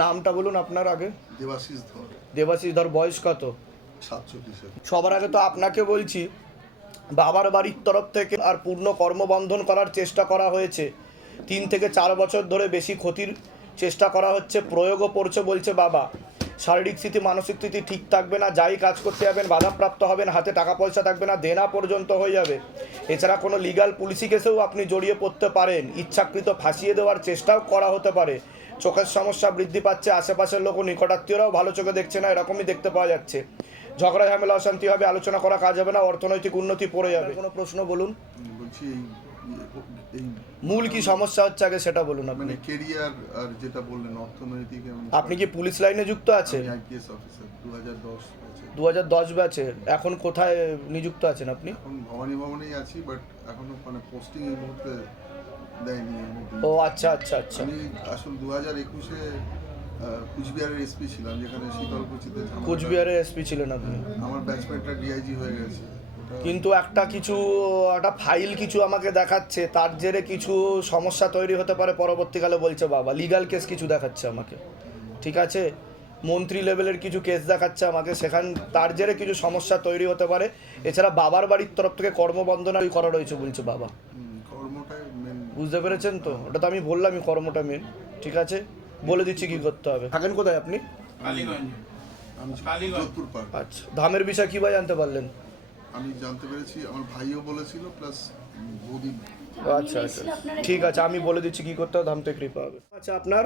নামটা বলুন আপনার আগে। দেবাশিস ধর। দেবাশিস ধর, বয়স কত? 47। সবার আগে তো আপনাকে বলছি, বাবার বাড়ির তরফ থেকে আর পূর্ণ কর্মবন্ধন করার চেষ্টা করা হয়েছে। 3 থেকে 4 বছর ধরে বেশি ক্ষতির চেষ্টা করা হচ্ছে, প্রয়োগও পড়ছে বলছে বাবা। শারীরিক স্থিতি মানসিক স্থিতি ঠিক থাকবে না, যাই কাজ করতে যাবেন বাধাপ্রাপ্ত হবেন, হাতে টাকা পয়সা থাকবে না, দেনা পর্যন্ত হয়ে যাবে। এছাড়া কোনো লিগাল পুলিশি কেসেও আপনি জড়িয়ে পড়তে পারেন, ইচ্ছাকৃত ফাঁসিয়ে দেওয়ার চেষ্টাও করা হতে পারে। চোখের সমস্যা বৃদ্ধি পাচ্ছে, আশেপাশের লোক ও নিকটাত্মীয়রাও ভালো চোখে দেখছে না, এরকমই দেখতে পাওয়া যাচ্ছে। ঝগড়া ঝামেলা অশান্তি হবে, আলোচনা করা কাজ হবে না, অর্থনৈতিক উন্নতি পড়ে যাবে। কোনো প্রশ্ন বলুন। বলছি এই মূল কি সমস্যা হচ্ছে আগে সেটা বলুন আপনি। মানে কেরিয়ার আর যেটা বললেন অর্থনৈতিক। আপনি কি পুলিশ লাইনে যুক্ত আছে? আমি আইপিএস অফিসার 2010 ব্যাচে। 2010 ব্যাচের। এখন কোথায় নিযুক্ত আছেন আপনি? এখন ভবানী ভবনেই আছি, বাট এখনো মানে পোস্টিং এই মুহূর্তে দেয়নি। ও আচ্ছা আচ্ছা আচ্ছা। আমি আসলে 2021-এ কুচবিহারের এসপি ছিলাম, যেখানে শীতলকুচিতে কুচবিহারের এসপি ছিলেন আপনি। আমার ব্যাচমেটটা ডিআইজি হয়ে গেছে। কিন্তু একটা ফাইল কিছু আমাকে দেখাচ্ছে, তার জেরে কিছু সমস্যা তৈরি হতে পারে পরবর্তীকালে বলছে বাবা। লিগ্যাল কেস কিছু দেখাচ্ছে আমাকে, ঠিক আছে? মন্ত্রী লেভেলের কিছু কেস দেখাচ্ছে আমাকে, তার জেরে কিছু সমস্যা তৈরি হতে পারে। এছাড়া বাবার বাড়ির তরফ থেকে কর্মবন্ধনা করা রয়েছে বলছে বাবা। কর্মটাই মেন। বুঝতে পেরেছেন তো? ওটা তো আমি বললামই, কর্মটা মেন। ঠিক আছে, বলে দিচ্ছি কি করতে হবে। থাকেন কোথায় আপনি? আমি যোধপুর পার্ক। আচ্ছা, ধামের বিষয় কী ভাই জানতে পারলেন? আমি জানতে পেরেছি, আমার ভাইও বলেছিল, প্লাস বৌদি। আচ্ছা আচ্ছা, ঠিক আছে, আমি বলে দিচ্ছি কি করতে হবে, ধাম থেকে কৃপা হবে। আচ্ছা, আপনার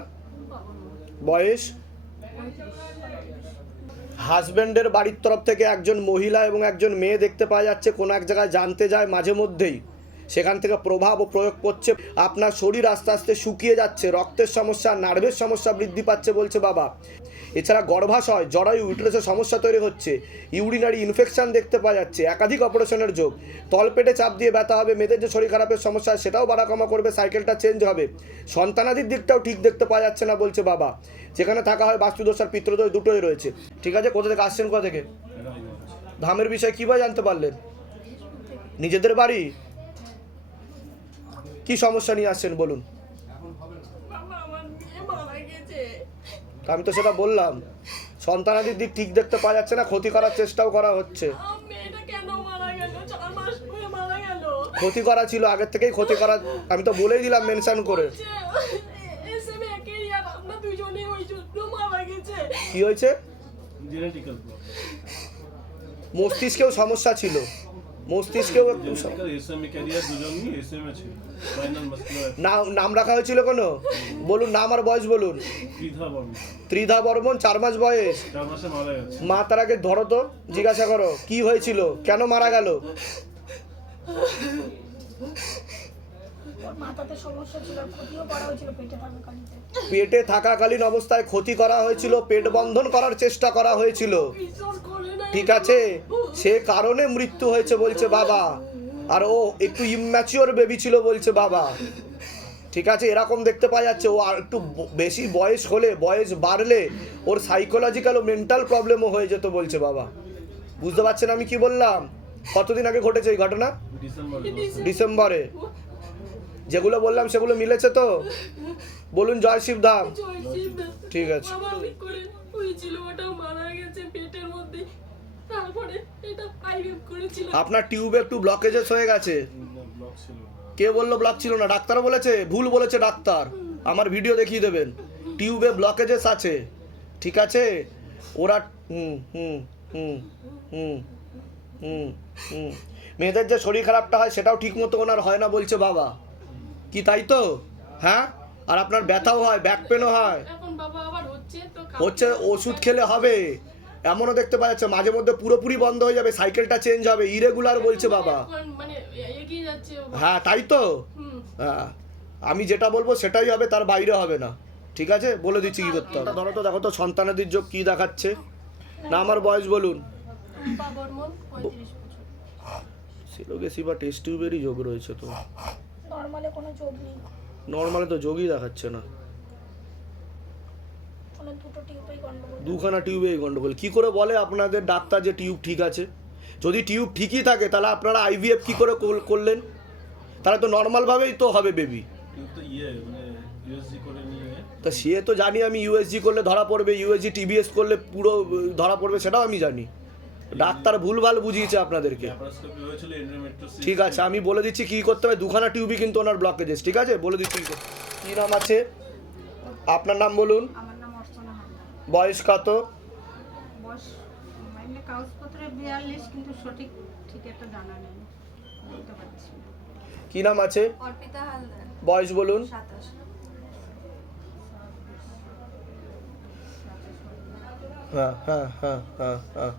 বয়স? হাজব্যান্ডের বাড়ির তরফ থেকে একজন মহিলা এবং একজন মেয়ে দেখতে পাওয়া যাচ্ছে, কোনো এক জায়গায় জানতে যায় মাঝে মধ্যেই, সেখান থেকে প্রভাব ও প্রয়োগ করছে। আপনার শরীর আস্তে আস্তে শুকিয়ে যাচ্ছে, রক্তের সমস্যা, নার্ভের সমস্যা বৃদ্ধি পাচ্ছে বলছে বাবা। এছাড়া গর্ভাশয়, জরায়ু, ইউটেরাসের সমস্যা তৈরি হচ্ছে, ইউরিনারি ইনফেকশন দেখতে পাওয়া যাচ্ছে, একাধিক অপারেশনের যোগ, তলপেটে চাপ দিয়ে ব্যথা হবে, মেয়েদের যে শরীর খারাপের সমস্যা সেটাও বাড়া কমা করবে, সাইকেলটা চেঞ্জ হবে, সন্তানাদির দিকটাও ঠিক দেখতে পাওয়া যাচ্ছে না বলছে বাবা। যেখানে থাকা হয় বাস্তুদোষ আর পিতৃদোষ দুটোই রয়েছে। ঠিক আছে, কোথা থেকে আসছেন, কোথা থেকে? ধামের বিষয়ে কীভাবে জানতে পারলেন? নিজেদের বাড়ি? কি সমস্যা নিয়ে আসছেন বলুন। আমি তো সেটা বললাম, সন্তানাদির দিক ঠিক দেখতে পাওয়া যাচ্ছে না, ক্ষতি করার চেষ্টাও করা হচ্ছে। ক্ষতি করা ছিল আগের থেকেই, ক্ষতি করা আমি তো বলেই দিলাম মেনশন করে। কি হয়েছে? মস্তিষ্কেও সমস্যা ছিল, মস্তিষ্কেও একটু নাম রাখা হয়েছিল কোনো? বলুন নাম আর বয়স বলুন। ত্রিধা বর্মন, 4 মাস বয়স। মা তার আগে ধরো তো, জিজ্ঞাসা করো কি হয়েছিল, কেন মারা গেল? পেটে থাকাকালীন অবস্থায় ক্ষতি করা হয়েছিল, পেট বন্ধন করার চেষ্টা করা হয়েছিল, ঠিক আছে? সে কারণে মৃত্যু হয়েছে বলছে বাবা। আর ও একটু ইম্যাচিওর বেবি ছিল বলছে বাবা, ঠিক আছে? এরকম দেখতে পাওয়া যাচ্ছে। ও আর একটু বেশি বয়স হলে, বয়স বাড়লে ওর সাইকোলজিক্যাল ও মেন্টাল প্রবলেমও হয়ে যেত বলছে বাবা। বুঝতে পারছেন আমি কি বললাম? কতদিন আগে ঘটেছে এই ঘটনা? ডিসেম্বরে। যেগুলো বললাম সেগুলো মিলেছে তো? বলুন জয় শিবধাম। ঠিক আছে। আপনার টিউবে একটু ব্লকেজেস হয়ে গেছে। কে বললো ব্লক ছিল না? ডাক্তার বলেছে? ভুল বলেছে ডাক্তার, আমার ভিডিও দেখিয়ে দেবেন। টিউবে ব্লকেজেস আছে, ঠিক আছে? ওরা মেয়েদের যে শরীর খারাপটা হয় সেটাও ঠিক মতো ওনার হয় না বলছে বাবা। কি তাই তো? হ্যাঁ, আর আপনার ব্যথাও হয়, ব্যাক পেনও হয়। হচ্ছে, ওষুধ খেলে হবে এমনও দেখতে পাওয়া যাচ্ছে, মাঝে মধ্যে পুরোপুরি বন্ধ হয়ে যাবে, সাইকেলটা চেঞ্জ হবে, ইরেগুলার বলছে বাবা। হ্যাঁ তাই তো? হ্যাঁ, আমি যেটা বলবো সেটাই হবে, তার বাইরে হবে না, ঠিক আছে? বলে দিচ্ছি কি করতে হবে। ধরো তো, দেখো তো সন্তানাদির যোগ কি দেখাচ্ছে। না আমার বয়স বলুন। সিলোগেসি বা টেস্ট টিউবেরই যোগ রয়েছে তো। নরমালে কোনো যোগ নেই। নরমালে তো যোগই দেখাচ্ছে না। দুখানা টিউবেই গন্ডগোল। কি করে বলে আপনাদের ডাক্তার যে টিউব ঠিক আছে? যদি টিউব ঠিকই থাকে তাহলে আপনারা আইভিএফ কি করে করলেন? তাহলে তো নর্মালভাবেই তো হবে বেবি। তো সে তো জানি আমি ইউএসজি করলে ধরা পড়বে, ইউএসজি টিবিএস করলে পুরো ধরা পড়বে, সেটাও আমি জানি। ডাক্তার ভুলভাল বুঝিয়েছে আপনাদেরকে। ঠিক আছে, আমি বলে দিচ্ছি কী করতে হবে। দুখানা টিউবই কিন্তু ওনার ব্লকেজেস, ঠিক আছে, বলে দিচ্ছি কী নাম আছে আপনার, নাম বলুন। আমার নাম অর্চনা হালদার। বয়স কত? বয়স এমনি কাগজপত্রে 42, কিন্তু সঠিক ঠিক একটা জানা নেই, বলতে পারছি না। কী নাম আছে? অর্পিতা হালদার, বয়স বলুন। 27। হ্যাঁ হ্যাঁ হ্যাঁ হ্যাঁ হ্যাঁ।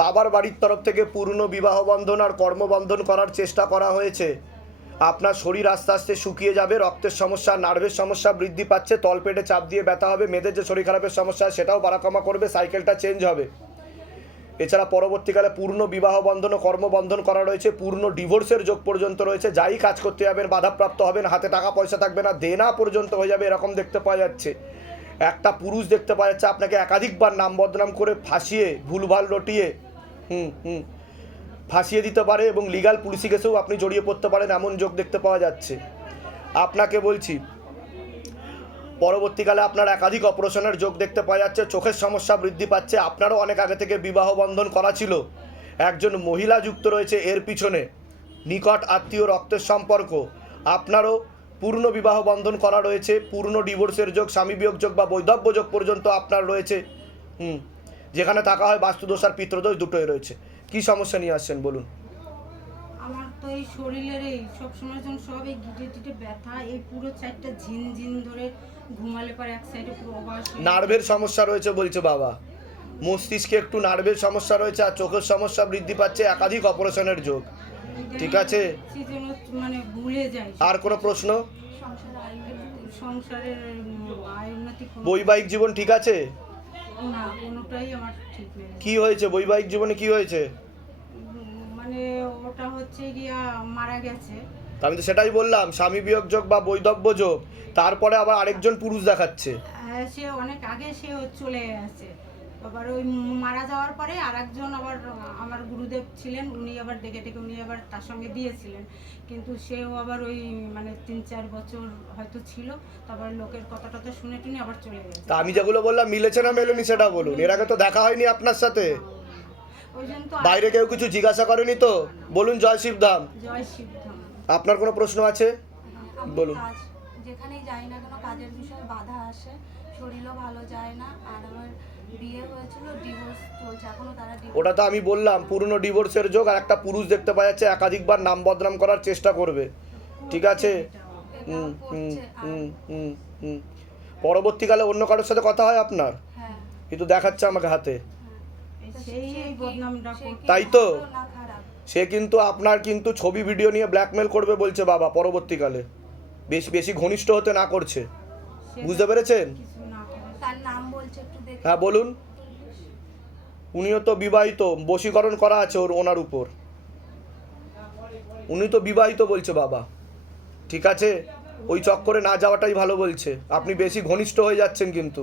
বাবার বাড়ির তরফ থেকে পূর্ণ বিবাহ বন্ধন আর কর্মবন্ধন করার চেষ্টা করা হয়েছে। আপনার শরীর আস্তে আস্তে শুকিয়ে যাবে, রক্তের সমস্যা, নার্ভের সমস্যা বৃদ্ধি পাচ্ছে, তলপেটে চাপ দিয়ে ব্যথা হবে, মেয়েদের যে শরীর খারাপের সমস্যা সেটাও বাড়াকমা করবে, সাইকেলটা চেঞ্জ হবে। এছাড়া পরবর্তীকালে পূর্ণ বিবাহ বন্ধন ও কর্মবন্ধন করা রয়েছে, পূর্ণ ডিভোর্সের যোগ পর্যন্ত রয়েছে। যাই কাজ করতে যাবেন বাধাপ্রাপ্ত হবেন, হাতে টাকা পয়সা থাকবে না, দেনা পর্যন্ত হয়ে যাবে, এরকম দেখতে পাওয়া যাচ্ছে। একটা পুরুষ দেখতে পাওয়া যাচ্ছে আপনাকে একাধিকবার নাম বদনাম করে ফাঁসিয়ে, ভুলভাল রটিয়ে ফাঁসিয়ে দিতে পারে এবং লিগাল পুলিশি কেসেও আপনি জড়িয়ে পড়তে পারেন, এমন যোগ দেখতে পাওয়া যাচ্ছে। আপনাকে বলছি পরবর্তীকালে আপনার একাধিক অপারেশনের যোগ দেখতে পাওয়া যাচ্ছে, চোখের সমস্যা বৃদ্ধি পাচ্ছে। আপনারও অনেক আগে থেকে বিবাহ বন্ধন করা ছিল, একজন মহিলা যুক্ত রয়েছে এর পিছনে, নিকট আত্মীয় রক্তের সম্পর্ক। আপনারও পূর্ণ বিবাহ বন্ধন করা রয়েছে, পূর্ণ ডিভোর্সের যোগ, স্বামী বিয়োগ যোগ বা বৈধব্য যোগ পর্যন্ত আপনার রয়েছে। যেখানে থাকা হয় বাস্তুদোষ আর পিতৃদোষ দুটোই রয়েছে। কি সমস্যা নিয়ে আসছেন বলুন। আমার তো এই শরীরের এই সবসময় যখন সব এই গিটে টিটে ব্যথা, এই পুরো চারটা ঝিনঝিন ধরে ঘুমালে পরে এক সাইডে পুরো অবাস হয়ে যায়। নার্ভের সমস্যা রয়েছে বলছে বাবা, মস্তিষ্কে একটু নার্ভের সমস্যা রয়েছে আর চোখের সমস্যা বৃদ্ধি পাচ্ছে, একাধিক অপারেশনের যোগ। ঠিক আছে, কি যেন মানে ভুলে যায়। আর কোনো প্রশ্ন? সংসারের আয় উন্নতি বৈবাহিক জীবন ঠিক আছে? না, কোনোটাই আমার ঠিক নেই। কি হয়েছে বৈবাহিক জীবনে, কি হয়েছে? মানে ওটা হচ্ছে গিয়া মারা গেছে। তা আমি তো সেটাই বললাম, স্বামী বিয়োগ যোগ বা বৈধব্য যোগ, তারপরে আবার আরেকজন পুরুষ দেখাচ্ছে। হ্যাঁ, সে অনেক আগে সে চলে গেছে। আবার ওই মারা যাওয়ার পরে আরেকজন আবার আমার গুরুদেব ছিলেন, উনি আবার ডেকে ডেকে উনি আবার তার সঙ্গে দিয়েছিলেন, কিন্তু সেও আবার ওই মানে 3-4 বছর হয়তো ছিল, তারপর লোকের কথা টথা শুনে টুনে আবার চলে গেছে। তা আমি যেগুলো বললাম মিলেছে না মেলেনি সেটা বলুন। এর আগে তো দেখা হয়নি আপনার সাথে, ওই জন্য তো বাইরে কেউ কিছু জিজ্ঞাসা করেনি তো? বলুন জয় শিবধাম। জয় শিবধাম। আপনার কোনো প্রশ্ন আছে? আমি বলুন। কাজ যেখানেই যাই না কেন কাজের বিষয়ে বাধা আসে, শরীরও ভালো যায় না, আর আমার বিয়ে হয়েছিল, ডিভোর্স চলছে এখনো, তারা ওটা তো আমি বললাম পূর্ণ ডিভোর্সের যোগ, আর একটা পুরুষ দেখতে পাওয়া যাচ্ছে একাধিকবার নাম বদনাম করার চেষ্টা করবে। ঠিক আছে, এটাও করছে। আর পরবর্তীকালে অন্য কারোর সাথে কথা হয় আপনার? হ্যাঁ, কিন্তু দেখাচ্ছে আমাকে হাতে, সেই এই বদনামটা সে কি তাই তো? ভালো না খারাপ? সে কিন্তু আপনার কিন্তু ছবি ভিডিও নিয়ে ব্ল্যাকমেল করবে বলছে বাবা পরবর্তীকালে, বেশি বেশি ঘনিষ্ঠ হতে না করছে। বুঝতে পেরেছেন? কিছু না করে। তার নাম বলছে, একটু দেখে। হ্যাঁ বলুন। উনিও তো বিবাহিত, বশীকরণ করা আছে ওনার উপর, উনি তো বিবাহিত বলছে বাবা। ঠিক আছে, ওই চক্করে না যাওয়াটাই ভালো বলছে। আপনি বেশি ঘনিষ্ঠ হয়ে যাচ্ছেন, কিন্তু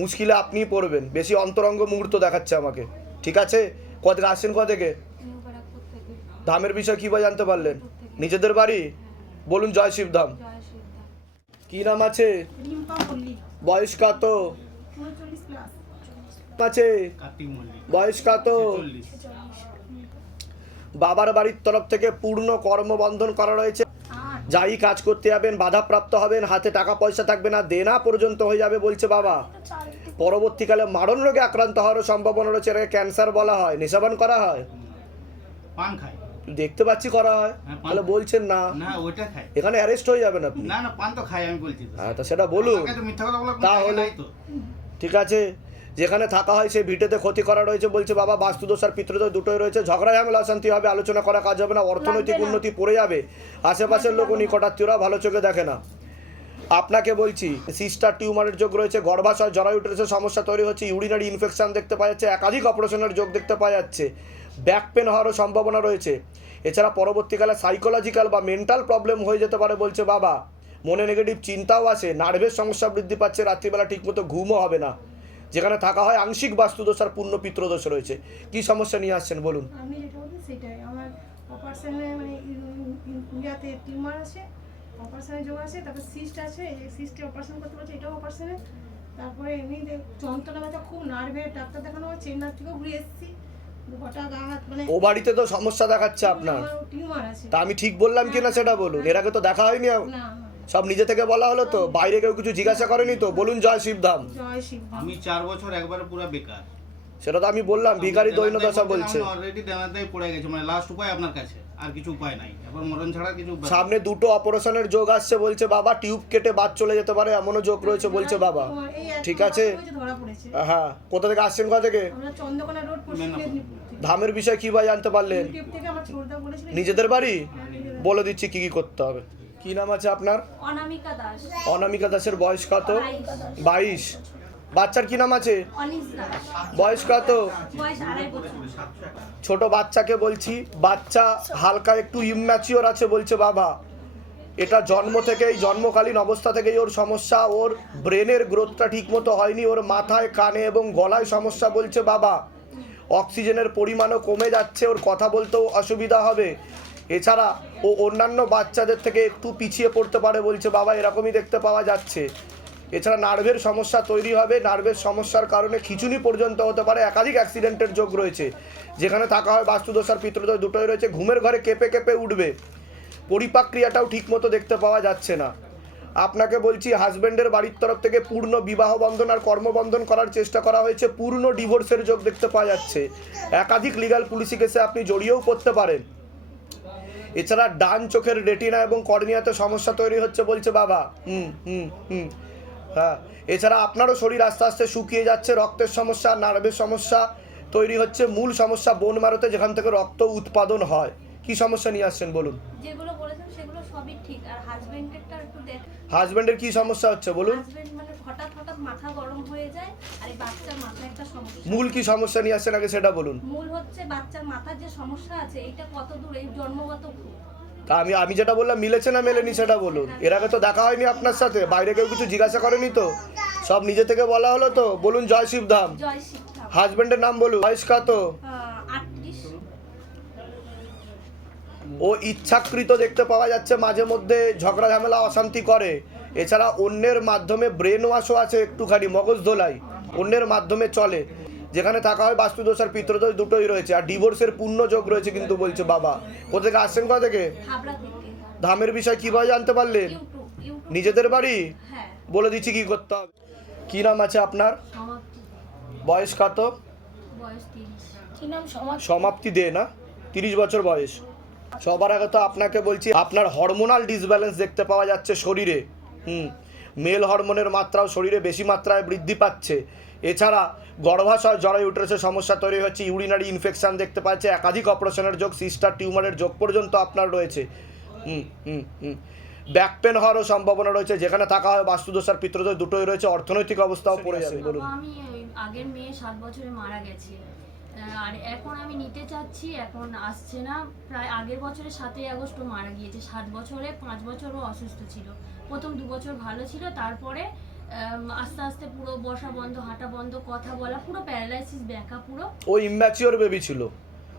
মুশকিলে আপনিই পড়বেন। বেশি অন্তরঙ্গ মুহূর্ত দেখাচ্ছে আমাকে। ঠিক আছে, কোথা আসছেন, কোথা থেকে? নিউ ব্যারাকপুর থেকে। ধামের বিষয় কী বা জানতে পারলেন? নিজেদের বাড়ি? বলুন জয় শিবধাম। জয় শিবধাম। কি নাম আছে? রিম্পা মল্লিক, বয়স কত 39 প্লাস। আছে? কার্তিক মল্লিক, বয়স কত? 40। বাবার বাড়ির তরফ থেকে পূর্ণ কর্মবন্ধন করা রয়েছে। আর যাই কাজ করতে যাবেন বাধাপ্রাপ্ত হবেন, হাতে টাকা পয়সা থাকবে না, দেনা পর্যন্ত হয়ে যাবে বলছে বাবা। পরবর্তীকালে মারণ রোগে আক্রান্ত হওয়ারও সম্ভাবনা রয়েছে, এটাকে ক্যান্সার বলা হয়। নেশাবান করা হয়? পান খায়? দেখতে পাচ্ছি করা হয়, হ্যাঁ, পান। তাহলে বলছেন না, না, ওইটা খায়। এখানে অ্যারেস্ট হয়ে যাবেন আপনি। না না, পান তো খায়, আমি বলছি তো। হ্যাঁ, তা সেটা বলুন। আমাকে তো মিথ্যা কথা বলা কোনো তাহলে? জায়গা নাই তো। ঠিক আছে, যেখানে থাকা হয় সেই ভিটেতে ক্ষতি করা রয়েছে বলছে বাবা। বাস্তুদোষ আর পিতৃদোষ দুটোই রয়েছে। ঝগড়া ঝামেলা অশান্তি হবে, আলোচনা করা কাজ হবে না, অর্থনৈতিক উন্নতি পড়ে যাবে, আশেপাশের লোক নিকটাত্মীয়রা ভালো চোখে দেখে না। আপনাকে বলছি সিস্টার টিউমারের যোগ রয়েছে, গর্ভাশয় জরায়ুটের সমস্যা তৈরি হচ্ছে, ইউরিনারি ইনফেকশন দেখতে পাওয়া যাচ্ছে, একাধিক অপারেশনের যোগ দেখতে পাওয়া যাচ্ছে, ব্যাক পেন হওয়ারও সম্ভাবনা রয়েছে। এছাড়া পরবর্তীকালে সাইকোলজিক্যাল বা মেন্টাল প্রবলেম হয়ে যেতে পারে বলছে বাবা। মনে নেগেটিভ চিন্তাও আসে, নার্ভের সমস্যা বৃদ্ধি পাচ্ছে, রাত্রিবেলা ঠিকমতো ঘুমও হবে না। যেখানে থাকা হয় আংশিক বাস্তুদোষ আর পূর্ণ পিতৃদোষ রয়েছে। কি সমস্যা নিয়ে আসছেন বলুন। আমি যেটা বলি সেটাই, আমার অপারেশনে মানে ইয়াতে টিউমার আছে, অপারেশনের যোগ আছে, তারপর সিস্ট আছে, এই সিস্টে অপারেশন করতে পারছে, এটাও অপারেশনে। তারপরে এমনি যন্ত্রণা ব্যথা খুব, নার্ভের ডাক্তার দেখানো হয়, চেন্নাই থেকেও ঘুরে এসেছি, গোটা গা হাত মানে ও বাড়িতে তো সমস্যা দেখাচ্ছে আপনার, টিউমার আছে। তা আমি ঠিক বললাম কি না সেটা বলুন। এর আগে তো দেখা হয়নি, না না, সব নিজে থেকে বলা হলো তো, বাইরে কেউ কিছু জিজ্ঞাসা করেনি তো? বলুন জয় শিবধাম। জয় শিব। আমি 4 বছর একবারে পুরো বেকার। সেটা তো আমি বললাম, ভিখারি দৈন্যদশা বলছে। অলরেডি দেনাদায় পড়ে গেছে, মানে লাস্ট উপায় আপনার কাছে, আর কিছু উপায় নাই, এখন মরণ ছাড়া কিছু উপায় নেই। সামনে 2টো অপারেশনের যোগ আসছে বলছে বাবা, টিউব কেটে বাদ চলে যেতে পারে এমনও যোগ রয়েছে বলছে বাবা। এই এক ঠিক আছে। মাস হয়েছে ধরা পড়েছে। হ্যাঁ, কোথা থেকে আসছেন, কোথা থেকে? আমরা চন্দ্রকোনা রোড, পশ্চিম মেদিনীপুর থেকে। ধামের বিষয় কি ভাই জানতে পারলেন? ইউটিউব থেকে আমার ছোটদা বলেছিল। নিজেদের বাড়ি? বলে দিচ্ছি কি কি করতে হবে। কি নাম আছে আপনার? অনামিকা দাস। অনামিকা দাসের বয়স কত? 22। বাচ্চার কি নাম আছে? অনিস দাস। বয়স কত? বয়স 2.5 বছর। ছোট বাচ্চাকে বলছি, বাচ্চা হালকা একটু ইম্যাচিওর আছে বলছে বাবা। এটা জন্ম থেকেই, জন্মকালীন অবস্থা থেকেই ওর সমস্যা, ওর ব্রেনের গ্রোথটা ঠিক মতো হয়নি, ওর মাথায়, কানে এবং গলায় সমস্যা বলছে বাবা। অক্সিজেনের পরিমাণও কমে যাচ্ছে, ওর কথা বলতেও অসুবিধা হবে। এছাড়া ও অন্যান্য বাচ্চাদের থেকে একটু পিছিয়ে পড়তে পারে বলছে বাবা, এরকমই দেখতে পাওয়া যাচ্ছে। এছাড়া নার্ভের সমস্যা তৈরি হবে, নার্ভের সমস্যার কারণে খিঁচুনি পর্যন্ত হতে পারে, একাধিক অ্যাক্সিডেন্টের যোগ রয়েছে। যেখানে থাকা হয় বাস্তুদোষ আর পিতৃদোষ দুটোই রয়েছে। ঘুমের ঘরে কেঁপে কেঁপে উঠবে, পরিপাক ক্রিয়াটাও ঠিকমতো দেখতে পাওয়া যাচ্ছে না। আপনাকে বলছি, হাজব্যান্ডের বাড়ির তরফ থেকে পূর্ণ বিবাহ বন্ধন আর কর্মবন্ধন করার চেষ্টা করা হয়েছে, পূর্ণ ডিভোর্সের যোগ দেখতে পাওয়া যাচ্ছে। একাধিক লিগ্যাল পুলিশি কেসে আপনি জড়িয়েও পড়তে পারেন। এছাড়া ডান চোখের রেটিনা এবং কর্নিয়াতে সমস্যা তৈরি হচ্ছে বলছে বাবা। হ্যাঁ, এছাড়া আপনারও শরীর আস্তে আস্তে শুকিয়ে যাচ্ছে, রক্তের সমস্যা, নার্ভের সমস্যা তৈরি হচ্ছে। মূল সমস্যা বোন ম্যারোতে, যেখান থেকে রক্ত উৎপাদন হয়। কি সমস্যা নিয়ে আসছেন বলুন? যেগুলো বলেছেন সেগুলো সবই ঠিক, আর হাজবেন্ডেরটা একটু দেখ। হাজব্যান্ডের কি সমস্যা হচ্ছে বলুন? হাজবেন্ড মানে হঠাৎ হঠাৎ মাথা গরম হয়ে যায়, আর এই বাচ্চার মাথায় একটা সমস্যা। মূল কি সমস্যা নিয়ে আসছেন আগে সেটা বলুন। মূল হচ্ছে বাচ্চার মাথার যে সমস্যা আছে, এটা কত দূর, এই জন্মগত ভুল। তা আমি যেটা বললাম মিলেছে না মেলেনি সেটা বলুন। এর আগে তো দেখা হয়নি আপনার সাথে, বাইরে কেউ কিছু জিজ্ঞাসা করেনি তো? সব নিজে থেকে বলা হলো তো? বলুন জয় শিবধাম। জয় শিবধাম। হাজব্যান্ডের নাম বলুন। বয়স কত? 38। ও ইচ্ছাকৃত দেখতে পাওয়া যাচ্ছে, মাঝে মধ্যে ঝগড়া ঝামেলা অশান্তি করে। এছাড়া অন্যের মাধ্যমে ব্রেন ওয়াশও আছে, একটুখানি মগজ ধোলাই অন্যের মাধ্যমে চলে। যেখানে থাকা হয় বাস্তুদোষ আর পিতৃদোষ দুটোই রয়েছে, আর ডিভোর্সের পূর্ণ যোগ রয়েছে কিন্তু বলছে বাবা। কোথা থেকে আসছেন, কোথা থেকে? হাবড়া থেকে। ধামের বিষয় কিভাবে জানতে পারলেন? ইউটিউব। নিজেদের বাড়ি? হ্যাঁ। বলে দিচ্ছি কি করতে হবে। কি নাম আছে আপনার? সমাপ্তি। বয়স কত? বয়স 30। কি নাম? সমাজ। সমাপ্তি দে না, 30 বছর বয়স। সবার আগে তো আপনাকে বলছি, আপনার হরমোনাল ডিসব্যালেন্স দেখতে পাওয়া যাচ্ছে শরীরে। মেল হরমোনের মাত্রাও শরীরে বেশি মাত্রায় বৃদ্ধি পাচ্ছে। এছাড়া গর্ভাশয় জরায়ু ইউটেরাসের সমস্যা তৈরি হচ্ছে, ইউরিনারি ইনফেকশন দেখতে পাচ্ছে, একাধিক অপারেশনের যোগ, সিস্টার টিউমারের যোগ পর্যন্ত আপনার রয়েছে। ব্যাক পেন হওয়ারও সম্ভাবনা রয়েছে। যেখানে থাকা হয় বাস্তুদোষ আর পিতৃদোষ দুটোই রয়েছে। অর্থনৈতিক অবস্থাও পড়ে যাবে। বলুন। আমি আগের মেয়ে 7 বছরে মারা গেছে, আর এখন আমি নিতে চাচ্ছি, এখন আসছে না। প্রায় আগের বছরে 7ই আগস্ট ও মারা গিয়েছে। 7 বছরে 5 বছরও অসুস্থ ছিল। প্রথম 2 বছর ভালো ছিল, তারপরে আস্তে আস্তে পুরো বসা বন্ধ, হাঁটা বন্ধ, কথা বলা, পুরো প্যারালাইসিস, ব্যাকা পুরো। ও ইম্যাচিওর বেবি ছিল,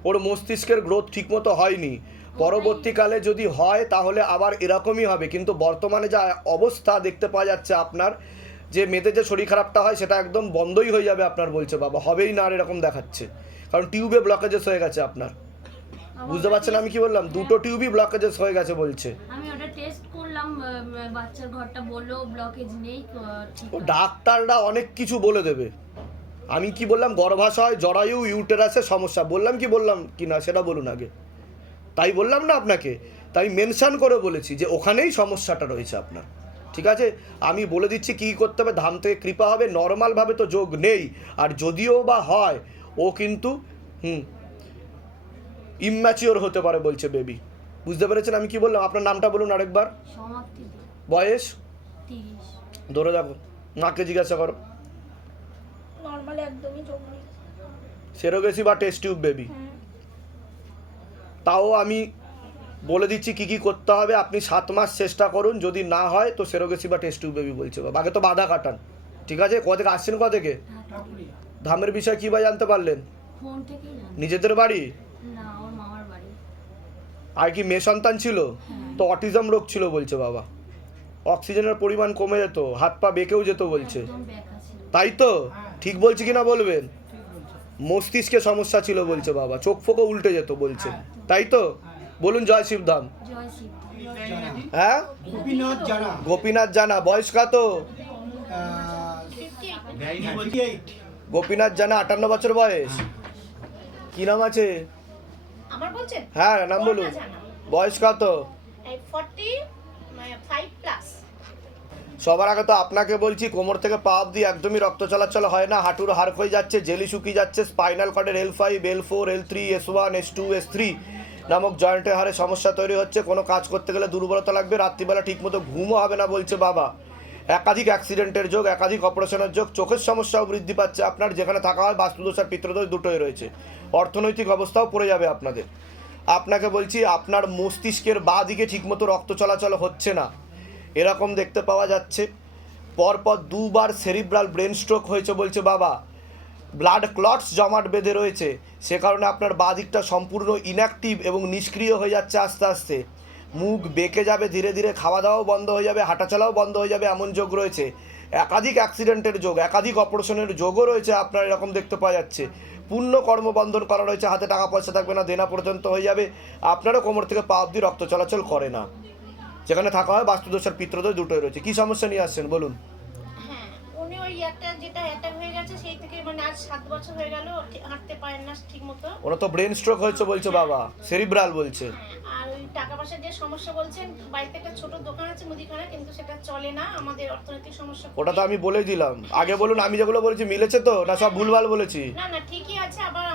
ওর মস্তিষ্কের গ্রোথ ঠিকমতো হয়নি। পরবর্তীকালে যদি হয় তাহলে আবার এরকমই হবে, কিন্তু বর্তমানে যা অবস্থা দেখতে পাওয়া যাচ্ছে আপনার, যে মেয়েদের যে শরীর খারাপটা হয় সেটা একদম বন্ধই হয়ে যাবে আপনার বলছে বাবা। হবেই না আর এরকম দেখাচ্ছে, কারণ টিউবে ব্লকেজেস হয়ে গেছে আপনার। বুঝতে পারছেন আমি কি বললাম? 2টো টিউবই ব্লকেজেস হয়ে গেছে বলছে। আমি ওটা টেস্ট করলাম, বাচ্চার ঘরটা বললো ব্লকেজ নেই, ঠিক ও আছে। ডাক্তাররা অনেক কিছু বলে দেবে। আমি কি বললাম? গর্ভাশয় জরায়ু ইউটেরাসের সমস্যা বললাম কি বললাম কি না সেটা বলুন আগে। তাই বললাম না আপনাকে, তাই মেনশন করে বলেছি যে ওখানেই সমস্যাটা রয়েছে আপনার। ঠিক আছে, আমি বলে দিচ্ছি কী করতে হবে। ধাম থেকে কৃপা হবে, নর্মালভাবে তো যোগ নেই, আর যদিও বা হয় ও কিন্তু ইম্যাচিওর হতে পারে বলছে বেবি। বুঝতে পেরেছেন আমি কি বললাম? আপনার নামটা বলুন আরেকবার। সমাপ্তি দে। বয়স 30। ধরে দেখো, মাকে জিজ্ঞাসা করো। নর্মালি একদমই চোখ নেই। সেরোগেসি বা টেস্ট টিউব বেবি। তাও আমি বলে দিচ্ছি কি কি করতে হবে। আপনি 7 মাস চেষ্টা করুন, যদি না হয় তো সেরোগেসি বা টেস্ট টিউব বেবি বলছে বাবা। আগে তো বাধা কাটান। ঠিক আছে, কোথা থেকে আসছেন, কোথা থেকে? ধামের বিষয় কী বা জানতে পারলেন? ফোন থেকেই জানি। নিজেদের বাড়ি? না, ওর মামার বাড়ি। আর কি মেয়ে সন্তান ছিল? তো অটিজম রোগ ছিল বলছে বাবা। অক্সিজেনের পরিমাণ কমে যেত, হাত পা বেঁকেও যেত বলছে, একদম ব্যাকা ছিল। তাই তো? ঠিক বলছি কিনা বলবেন? মস্তিষ্কে সমস্যা ছিল বলছে বাবা, চোখ ফোকো উল্টে যেত বলছে, তাই তো? বলুন জয় শিবধাম। জয় শিব। হ্যাঁ, গোপীনাথ জানা গোপীনাথ জানা, বয়স কত? গোপীনাথ জানা 58 বছর বয়স। কি নাম আছে? আমার বলছেন হ্যাঁ নাম বলুন। বয়স কত? 45 প্লাস। সবার আগে তো আপনাকে বলছি, কোমর থেকে পা অবধি একদমই রক্ত চলাচল হয় না, হাঁটুর হাড় হয়ে যাচ্ছে, জেলি শুকিয়ে যাচ্ছে, spinal কর্ডের L5, L4, L3, S1, S2, S3 নামক জয়েন্টের হাড়ে সমস্যা তৈরি হচ্ছে, কোনো কাজ করতে গেলে দুর্বলতা লাগবে, রাত্রিবেলা ঠিকমতো ঘুমও হবে না বলছে বাবা, একাধিক অ্যাক্সিডেন্টের যোগ, একাধিক অপারেশনের যোগ, চোখের সমস্যাও বৃদ্ধি পাচ্ছে আপনার, যেখানে থাকা হয় বাস্তুদোষ আর পিতৃদোষ দুটোই রয়েছে, অর্থনৈতিক অবস্থাও পড়ে যাবে আপনাদের। আপনাকে বলছি, আপনার মস্তিষ্কের বাঁ দিকে ঠিকমতো রক্ত চলাচল হচ্ছে না, এরকম দেখতে পাওয়া যাচ্ছে। পরপর 2 বার সেরিব্রাল ব্রেন স্ট্রোক হয়েছে বলছে বাবা, ব্লাড ক্লটস জমাট বেঁধে রয়েছে, সে কারণে আপনার বাঁ দিকটা সম্পূর্ণ ইনঅ্যাক্টিভ এবং নিষ্ক্রিয় হয়ে যাচ্ছে আস্তে আস্তে, মুখ বেঁকে যাবে ধীরে ধীরে, খাওয়া দাওয়াও বন্ধ হয়ে যাবে, হাঁটাচলাও বন্ধ হয়ে যাবে, এমন যোগ রয়েছে, একাধিক অ্যাক্সিডেন্টের যোগ, একাধিক অপারেশনের যোগও রয়েছে আপনার, এরকম দেখতে পাওয়া যাচ্ছে। পূর্ণ কর্মবন্ধন করা রয়েছে, হাতে টাকা পয়সা থাকবে না, দেনা পর্যন্ত হয়ে যাবে, আপনারও কোমর থেকে পা অবধি রক্ত চলাচল করে না, যেখানে থাকা হয় বাস্তুদোষ আর পিতৃদোষ দুটোই রয়েছে। কি সমস্যা নিয়ে আসছেন বলুন? হ্যাঁ, উনি ওই একটা যেটা অ্যাটাক হয়ে গেছে সেই থেকে মানে আজ 7 বছর হয়ে গেল, হাঁটতে পারেন না ঠিক মতো। ওরা তো ব্রেন স্ট্রোক হয়েছে বলছে বাবা, সেরিব্রাল বলছে। আর ওই টাকা পয়সার যে সমস্যা বলছেন, বাড়িতে একটা ছোট দোকান আছে মুদিখানা, কিন্তু সেটা চলে না, আমাদের অর্থনৈতিক সমস্যা। ওটা তো আমি বলেই দিলাম, আগে বলুন আমি যেগুলো বলেছি মিলেছে তো, না সব ভুলভাল বলেছি? না না, ঠিকই আছে। আবার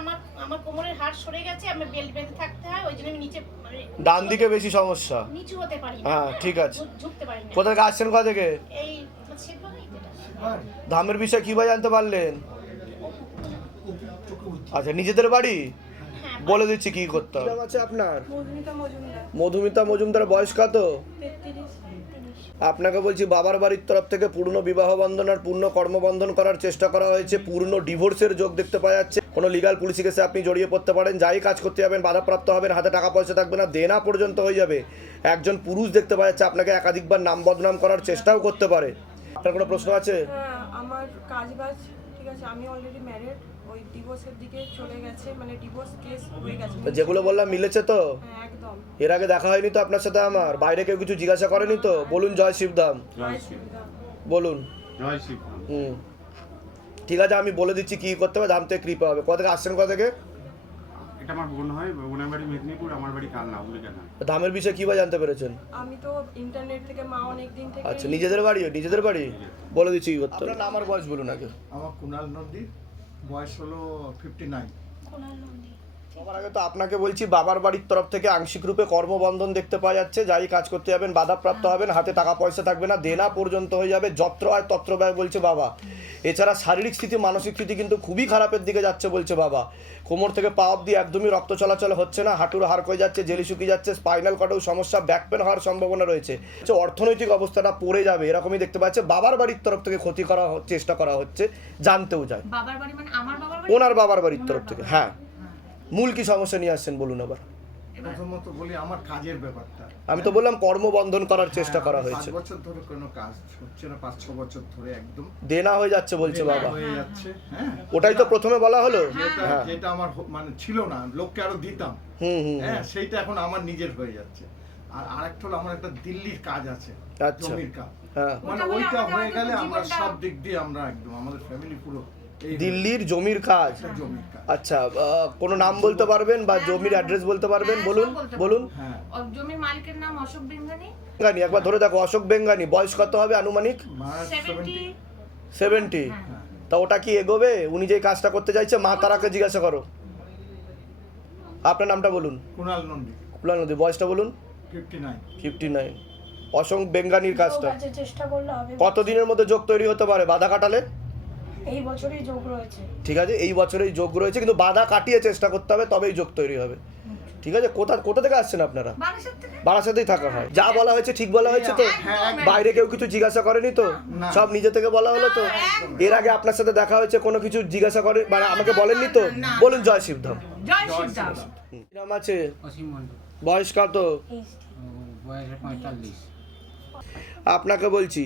আমার কোমরের হাড় সরে গেছে, আমি বেল্ট বেঁধে থাকতে হয়, ওই জন্য আমি নিচে মানে ডান দিকে বেশি সমস্যা। নিচু হতে পারি না। হ্যাঁ, ঠিক আছে। ঝুঁকতে পারি না। কোথা থেকে আসছেন, কোথা থেকে? এই শিববাড়ি যেটা। ধামের বিষয়ে কী ভাই জানতে পারলেন? আচ্ছা, নিজেদের বাড়ি? হ্যাঁ, বলে দিচ্ছি কি করতে হবে। আছে আপনার? মধুমিতা মজুমদার। মধুমিতা মজুমদার, বয়স কত? 33। আপনাকে বলছি, বাবার বাড়ির তরফ থেকে পূর্ণ বিবাহ বন্ধন আর পূর্ণ কর্মবন্ধন করার চেষ্টা করা হয়েছে, পূর্ণ ডিভোর্সের যোগ দেখতে পাওয়া যাচ্ছে, কোনো লিগাল পুলিশি কেসে আপনি জড়িয়ে পড়তে পারেন, যাই কাজ করতে যাবেন বাধাপ্রাপ্ত হবেন, হাতে টাকা পয়সা থাকবে না, দেনা পর্যন্ত হয়ে যাবে। একজন পুরুষ দেখতে পাওয়া যাচ্ছে, আপনাকে একাধিকবার নাম বদনাম করার চেষ্টাও করতে পারে। আপনার কোনো প্রশ্ন আছে? হ্যাঁ, আমার কাজ বাজ ঠিক আছে, আমি অলরেডি ম্যারিড, ওই ডিভোর্সের দিকে চলে গেছে, মানে ডিভোর্স কেস হয়ে গেছে। তো যেগুলো বললাম মিলেছে তো? হ্যাঁ, একদম। এর আগে দেখা হয়নি তো আপনার সাথে আমার? বাইরে কেউ কিছু জিজ্ঞাসা করেনি তো? বলুন জয় শিবধাম, বলুন। জয় শিব। ঠিক আছে, আমি বলে দিচ্ছি কি করতে হবে, ধাম থেকে কৃপা হবে। কোথা থেকে আসছেন, কোথা থেকে? এটা আমার বোন হয়, বোনের বাড়ি মেদিনীপুর, আমার বাড়ি কালনা, উল্লেখানা। ধামের বিষয়ে কি বা জানতে পেরেছেন? আমি তো ইন্টারনেট থেকে মা অনেক দিন থেকে। আচ্ছা, নিজেদের বাড়ি? নিজেদের বাড়ি বলে দিচ্ছি কি করতে হবে। আপনার নাম আর বয়স বলুন আগে। আমার কুণাল নন্দী, বয়স হলো 59। কোনাল নন্দী। সবার আগে তো আপনাকে বলছি, বাবার বাড়ির তরফ থেকে আংশিক রূপে কর্মবন্ধন দেখতে পাওয়া যাচ্ছে, যাই কাজ করতে যাবেন বাধাপ্রাপ্ত হবেন, হাতে টাকা পয়সা থাকবে না, দেনা পর্যন্ত হয়ে যাবে, যত্র হয় তত্র ব্যয় বলছে বাবা। এছাড়া শারীরিক স্থিতি মানসিক স্থিতি কিন্তু খুবই খারাপের দিকে যাচ্ছে বলছে বাবা, কোমর থেকে পা অবধি একদমই রক্ত চলাচল হচ্ছে না, হাঁটুর হাড় হয়ে যাচ্ছে, জেলি শুকিয়ে যাচ্ছে, স্পাইনাল কর্ডেও সমস্যা, ব্যাক পেন হওয়ার সম্ভাবনা রয়েছে, অর্থনৈতিক অবস্থাটা পড়ে যাবে, এরকমই দেখতে পাচ্ছে। বাবার বাড়ির তরফ থেকে ক্ষতি করা চেষ্টা করা হচ্ছে, জানতেও যায়। বাবার বাড়ি মানে আমার বাবার বাড়ি? ওনার বাবার বাড়ির তরফ থেকে। হ্যাঁ, মূল কি সমস্যা নিয়ে আসছেন বলুন আবার। প্রথমত বলি আমার কাজের ব্যাপারটা, আমি তো বললাম কর্মবন্ধন করার চেষ্টা করা হয়েছে। 5 বছর ধরে কোনো কাজ হচ্ছে না, 5-6 বছর ধরে একদম দেনা হয়ে যাচ্ছে বলছে বাবা। হয়ে যাচ্ছে। হ্যাঁ, ওটাই তো প্রথমে বলা হলো। হ্যাঁ, যেটা আমার মানে ছিল না, লোককে আরো দিতাম, হ্যাঁ, সেইটা এখন আমার নিজের হয়ে যাচ্ছে। আর আরেকটা হলো আমার একটা দিল্লির কাজ আছে, আচ্ছা। জমির কাজ, হ্যাঁ, মানে ওইটা হয়ে গেলে আমরা সব দিক দিয়ে আমরা একদম আমাদের ফ্যামিলি পুরো এই দিল্লির জমির কাজ। একটা জমির কাজ। আচ্ছা, কোনো নাম বলতে পারবেন বা জমির অ্যাড্রেস বলতে পারবেন? বলুন বলুন। হ্যাঁ, জমির মালিকের নাম অশোক বেঙ্গানি। বেঙ্গানি, একবার ধরে দেখো, অশোক বেঙ্গানি। বয়স কত হবে আনুমানিক? 70। তা ওটা কি এগোবে? উনি যে কাজটা করতে চাইছে, মা তারাকে জিজ্ঞাসা করো। আপনার নামটা বলুন। কুণাল নন্দী, কুণাল নদী, বয়সটা বলুন। 59। অশোক বেঙ্গানির কাজটা কাজের চেষ্টা করলে হবে। কতদিনের মধ্যে যোগ তৈরি হতে পারে বাধা কাটালে? এই বছরই যোগ রয়েছে। ঠিক আছে, এই বছরেই যোগ রয়েছে, কিন্তু বাধা কাটিয়ে চেষ্টা করতে হবে, তবেই যোগ তৈরি হবে। ঠিক আছে, কোথা থেকে আসছেন আপনারা? বারাসাতেই থাকা হয়। যা বলা হয়েছে ঠিক বলা হয়েছে তো? বাইরে কেউ কিছু জিজ্ঞাসা করেনি তো? সব নিজে থেকে বলা হলো তো? এর আগে আপনার সাথে দেখা হয়েছে, কোনো কিছু জিজ্ঞাসা করে মানে আমাকে বলেননি তো? বলুন জয় শিবধাম। জয় শিবধাম। নাম আছে? অসীম মন্ডল, বয়স কত? বয়স 45। আপনাকে বলছি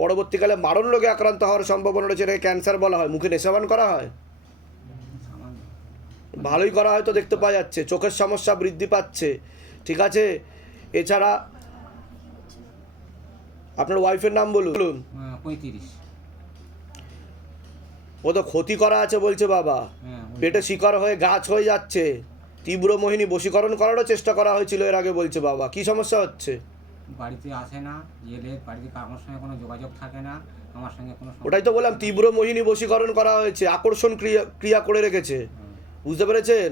পরবর্তীকালে মারণ রোগে আক্রান্ত হওয়ার সম্ভাবনা রয়েছে, এটাকে ক্যান্সার বলা হয়। মুখে নেশাবান করা হয়, ভালোই করা হয় তো দেখতে পাওয়া যাচ্ছে। চোখের সমস্যা বৃদ্ধি পাচ্ছে, ঠিক আছে। এছাড়া আপনার ওয়াইফের নাম বলুন। 35। ও তো ক্ষতি করা আছে বলছে বাবা, পেটে শিকার হয়ে গাছ হয়ে যাচ্ছে, তীব্র মোহিনী বশীকরণ করারও চেষ্টা করা হয়েছিল এর আগে বলছে বাবা। কি সমস্যা হচ্ছে? বাড়িতে আসে না, গেলে বাড়িতে আমার সঙ্গে কোনো যোগাযোগ থাকে না, আমার সঙ্গে কোনো ওটাই তো বললাম, তীব্র মোহিনী বশীকরণ করা হয়েছে, আকর্ষণ ক্রিয়া করে রেখেছে, বুঝতে পেরেছেন?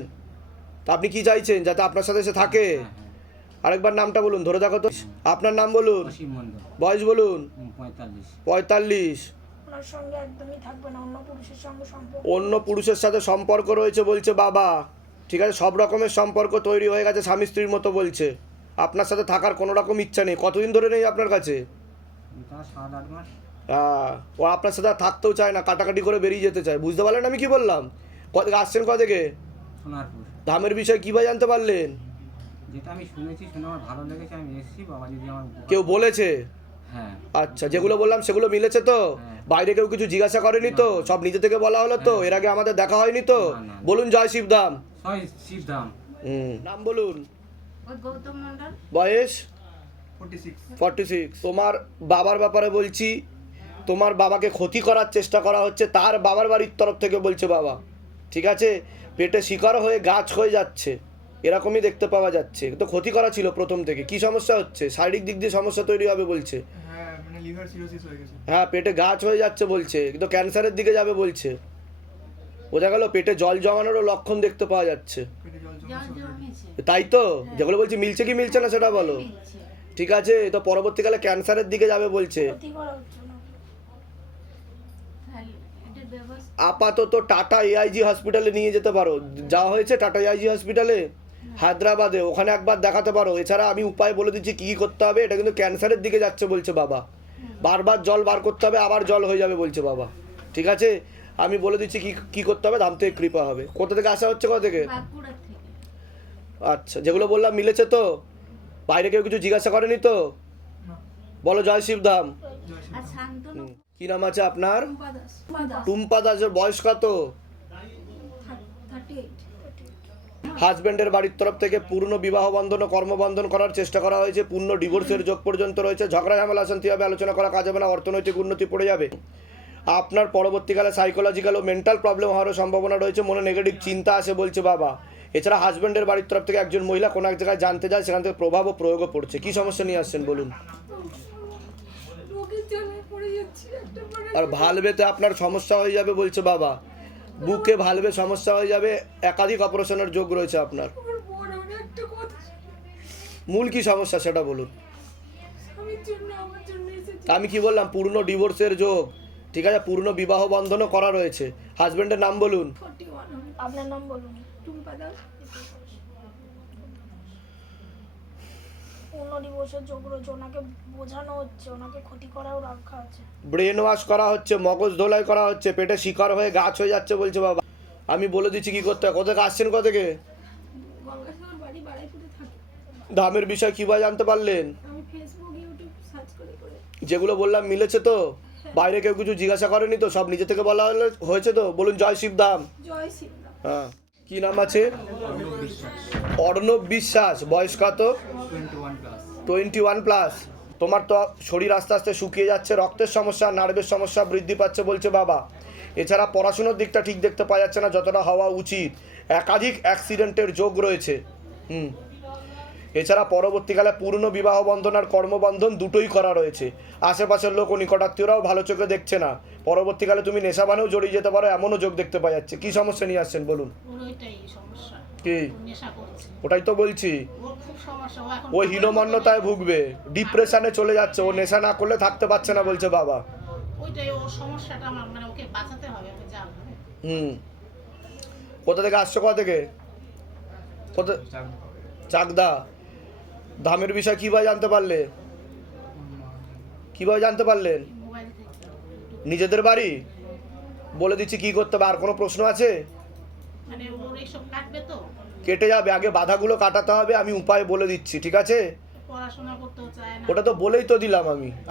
তা আপনি কি চাইছেন? যাতে আপনার সাথে সে থাকে। আরেকবার নামটা বলুন, ধরে দেখো তো। আপনার নাম বলুন, বয়স বলুন। 45। ওনার সঙ্গে একদমই থাকবে না, অন্য পুরুষের সঙ্গে সম্পর্ক। অন্য পুরুষের সাথে সম্পর্ক রয়েছে বলছে বাবা, ঠিক আছে। সব রকমের সম্পর্ক তৈরি হয়ে গেছে, স্বামী স্ত্রীর মতো বলছে। আপনার সাথে থাকার কোনো রকম ইচ্ছা নেই। কতদিন ধরে নেই আপনার কাছে? 7-8 মাস। ও আপনার সাথে আর থাকতেও চায় না, কাটাকাটি করে বেরিয়ে যেতে চায়। বুঝতে পারলেন আমি কি বললাম? আসছেন থেকে সোনারপুর। দামের বিষয়ে কীভাবে জানতে পারলেন? যেটা আমি শুনেছি, শুনে আমার ভালো লেগেছে, আমি এসেছি। বাবা যদি আমার কেউ বলেছে? হ্যাঁ। আচ্ছা, যেগুলো বললাম সেগুলো মিলেছে তো? বাইরে কেউ কিছু জিজ্ঞাসা করেনি তো? সব নিজে থেকে বলা হলো তো? এর আগে আমাদের দেখা হয়নি তো? বলুন জয় শিবধাম। শিবধাম। নাম বলুন। গৌতম মণ্ডল। বয়স? 46। তোমার বাবার ব্যাপারে বলছি, তোমার বাবাকে ক্ষতি করার চেষ্টা করা হচ্ছে তার বাবার বাড়ির তরফ থেকে বলছে বাবা, ঠিক আছে। পেটে শিকার হয়ে গাছ হয়ে যাচ্ছে, এরকমই দেখতে পাওয়া যাচ্ছে। তো ক্ষতি করা ছিল প্রথম থেকে। কি সমস্যা হচ্ছে? শারীরিক দিক দিয়ে সমস্যা তৈরি হবে বলছে। হ্যাঁ, পেটে গাছ হয়ে যাচ্ছে বলছে, কিন্তু ক্যান্সারের দিকে যাবে বলছে। বোঝা গেল? পেটে জল জমানোরও লক্ষণ দেখতে পাওয়া যাচ্ছে, তাই তো? যেগুলো বলছি মিলছে কি মিলছে না সেটা বলো, ঠিক আছে। তো পরবর্তীকালে ক্যান্সারের দিকে যাবে বলছে। ক্ষতি করা হচ্ছে না। আপাতত টাটা এআইজি হসপিটালে নিয়ে যেতে পারো। যাওয়া হয়েছে টাটা এআইজি হসপিটালে হায়দ্রাবাদে, ওখানে একবার দেখাতে পারো। এছাড়া আমি উপায় বলে দিচ্ছি কী কী করতে হবে। এটা কিন্তু ক্যান্সারের দিকে যাচ্ছে বলছে বাবা। বারবার জল বার করতে হবে, আবার জল হয়ে যাবে বলছে বাবা, ঠিক আছে। আমি বলে দিচ্ছি কি কি করতে হবে, ধাম থেকে কৃপা হবে। কোথা থেকে আসা হচ্ছে? কোথা থেকে? আচ্ছা, যেগুলো বললাম মিলেছে তো? বাইরে কেউ কিছু জিজ্ঞাসা করেনি তো? বলো জয় শিবধাম। কি নাম আছে আপনার? টুম্পা দাসের বয়স কত? হাজব্যান্ডের বাড়ির তরফ থেকে পূর্ণ বিবাহ বন্ধন ও কর্মবন্ধন করার চেষ্টা করা হয়েছে, পূর্ণ ডিভোর্সের যোগ পর্যন্ত রয়েছে। ঝগড়া ঝামেলা শান্তিভাবে আলোচনা করা কাজ হবে না, অর্থনৈতিক উন্নতি পড়ে যাবে। আপনার পরবর্তীকালে সাইকোলজিক্যাল ও মেন্টাল প্রবলেম হওয়ারও সম্ভাবনা রয়েছে, মনে নেগেটিভ চিন্তা আসে বলছে বাবা। এছাড়া হাজব্যান্ডের বাড়ির তরফ থেকে একজন মহিলা কোনো এক জায়গায় জানতে যায়, সেখান থেকে প্রভাব ও প্রয়োগও পড়ছে। কি সমস্যা নিয়ে আসছেন বলুন? আর ভালভেতে আপনার সমস্যা হয়ে যাবে বলছে বাবা, বুকে ভালভে সমস্যা হয়ে যাবে, একাধিক অপারেশনের যোগ রয়েছে আপনার। মূল কি সমস্যা সেটা বলুন। আমি কি বললাম? পূর্ণ ডিভোর্সের যোগ, ঠিক আছে। পূর্ণ বিবাহ বন্ধনও করা রয়েছে। হাজবেন্ডের নাম বলুন। আপনার নাম বলুন। টুম্পা দাস। পূর্ণ ডিভোর্সের যোগ রয়েছে, ওনাকে বোঝানো হচ্ছে, ওনাকে ক্ষতি করাও রাখা আছে। ব্রেন ওয়াশ করা হচ্ছে, মগজ ধোলাই করা হচ্ছে, পেটে শিকার হয়ে গাছ হয়ে যাচ্ছে বলছে বাবা। আমি বলে দিচ্ছি কি করতে হয়। কোথা থেকে আসছেন? কোথা থেকে? গঙ্গাসাগর বাড়ি, বাড়াইপুরে থাকি। ধামের বিষয় কীভাবে জানতে পারলেন? আমি ফেসবুক, ইউটিউব সার্চ করে করে। যেগুলো বললাম মিলেছে তো? বাইরে কেউ কিছু জিজ্ঞাসা করেনি তো? সব নিজে থেকে বলা হয়েছে তো? বলুন জয় শিবধাম। জয় শিবধাম। হ্যাঁ, কি নাম আছে? অর্ণব বিশ্বাস। বয়স কত? 21+। তোমার তো শরীর আস্তে আস্তে শুকিয়ে যাচ্ছে, রক্তের সমস্যা, নার্ভের সমস্যা বৃদ্ধি পাচ্ছে বলছে বাবা। এছাড়া পড়াশুনোর দিকটা ঠিক দেখতে পাওয়া যাচ্ছে না যতটা হওয়া উচিত, একাধিক অ্যাক্সিডেন্টের যোগ রয়েছে। এছাড়া পরবর্তীকালে পূর্ণ বিবাহ বন্ধন আর কর্মবন্ধন দুটোই করা রয়েছে। আশেপাশের লোক ও নিকটাত্মীয়রাও ভালো চোখে দেখছে না। পরবর্তীকালে তুমি নেশাবানেও জড়িয়ে যেতে পারো, এমনও যোগ দেখতে পাওয়া যাচ্ছে। কি সমস্যা নিয়ে আসছেন বলুন? কি? ওটাই তো বলছি, ও হীনমন্যতায় ভুগবে, ডিপ্রেশনে চলে যাচ্ছে, ও নেশা না করলে থাকতে পারছে না বলছে বাবা। কোথা থেকে আসছো? কোথা থেকে? কোথা? চাকদা। ধামের বিষয় কীভাবে জানতে পারলে? কীভাবে জানতে পারলেন? নিজেদের বাড়ি? বলে দিচ্ছি কি করতে হবে। আর কোনো প্রশ্ন আছে? কেটে যাবে, আগে বাধাগুলো কাটাতে হবে, আমি উপায় বলে দিচ্ছি, ঠিক আছে। পড়াশোনা করতেও চায় না। ওটা তো বলেই তো দিলাম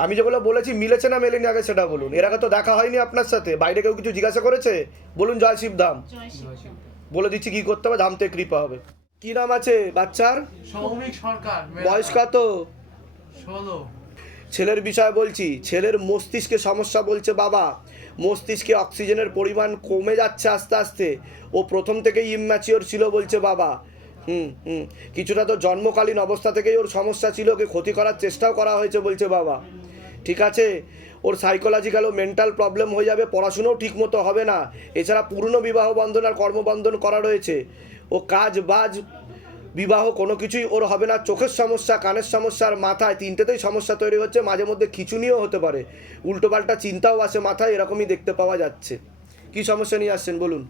আমি যেগুলো বলেছি মিলেছে না মেলেনি আগে সেটা বলুন। এর আগে তো দেখা হয়নি আপনার সাথে, বাইরে কেউ কিছু জিজ্ঞাসা করেছে? বলুন জয় শিবধাম, জয় শিব। বলে দিচ্ছি কি করতে হবে, ধাম থেকে কৃপা হবে। কি নাম আছে বাচ্চার? সৌমিক সরকার। বয়স কত? 16। ছেলের বিষয় বলছি, ছেলের মস্তিষ্কে সমস্যা বলছে বাবা, মস্তিষ্কে অক্সিজেনের পরিমাণ কমে যাচ্ছে আস্তে আস্তে, ও প্রথম থেকেই ইম্যাচিওর ছিল বলছে বাবা। কিছুটা তো জন্মকালীন অবস্থা থেকেই ওর সমস্যা ছিল, ওকে ক্ষতি করার চেষ্টাও করা হয়েছে বলছে বাবা। ঠিক আছে, ওর সাইকোলজিক্যাল ও মেন্টাল প্রবলেম হয়ে যাবে, পড়াশুনোও ঠিকমতো হবে না, এছাড়া পূর্ণ বিবাহ বন্ধন আর কর্মবন্ধন করা রয়েছে। ও কাজ বাজ বিবাহ কোনো কিছুই ওর হবে না, চোখের সমস্যা, কানের সমস্যা আর মাথায়, তিনটেতেই সমস্যা তৈরি হচ্ছে, মাঝে মধ্যে খিচুনিও হতে পারে, উল্টোপাল্টা চিন্তাও আসে মাথায়, এরকমই দেখতে পাওয়া যাচ্ছে। কি সমস্যা নিয়ে আসছেন বলুন?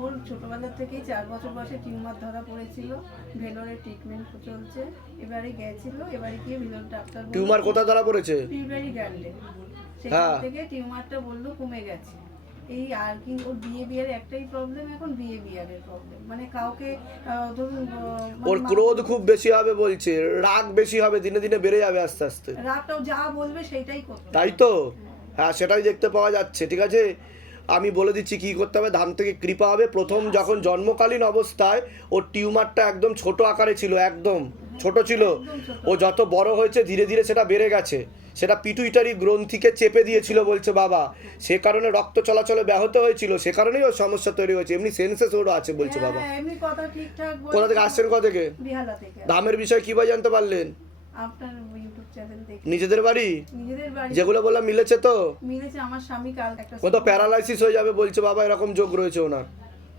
ওর ছোটবেলা থেকেই 4 বছর বয়সে টিউমার ধরা পড়েছিল, ভেলোরে ট্রিটমেন্ট চলছে, এবারে গেছিল, এবারে গিয়ে ভেলোর ডাক্তার বলল টিউমার কোথায় ধরা পড়েছে? পিউটারি গ্ল্যান্ডে, সেখান হ্যাঁ। থেকে টিউমারটা বললো কমে গেছে। এই আর কি ওর বিহেভিয়ার একটাই প্রবলেম, এখন বিহেভিয়ারের প্রবলেম, মানে কাউকে ধরুন ওর ক্রোধ খুব বেশি হবে বলছে, রাগ বেশি হবে, দিনে দিনে বেড়ে যাবে আস্তে আস্তে, রাগটাও যা বলবে সেইটাই করতে, তাই তো? হ্যাঁ, সেটাই দেখতে পাওয়া যাচ্ছে। ঠিক আছে, আমি বলে দিচ্ছি কি করতে হবে, ধাম থেকে কৃপা হবে। প্রথম যখন জন্মকালীন অবস্থায় ওর টিউমারটা একদম ছোট আকারে ছিল, একদম ছোট ছিল, ও যত বড় হয়েছে ধীরে ধীরে সেটা বেড়ে গেছে, সেটা পিটুইটারি গ্রন্থিকে চেপে দিয়েছিল বলছে বাবা, সে কারণে রক্ত চলাচলে ব্যাহত হয়েছিল, সে কারণেই ওর সমস্যা তৈরি হয়েছে। এমনি সেন্সেস ওরও আছে বলছে বাবা। হ্যাঁ, এমনি কথা ঠিকঠাক বলে। কোথা থেকে আসছেন? কোথা থেকে? বিহালা থেকে। ধামের বিষয়ে কি ভাই জানতে পারলেন? আপনার ইউটিউব চ্যানেল দেখে। নিজেদের বাড়ি? নিজেদের বাড়ি। যেগুলো বললাম মিলেছে তো? মিলেছে, আমার স্বামী কাল একটা ও তো প্যারালাইসিস হয়ে যাবে বলছে বাবা, এরকম যোগ রয়েছে ওনার।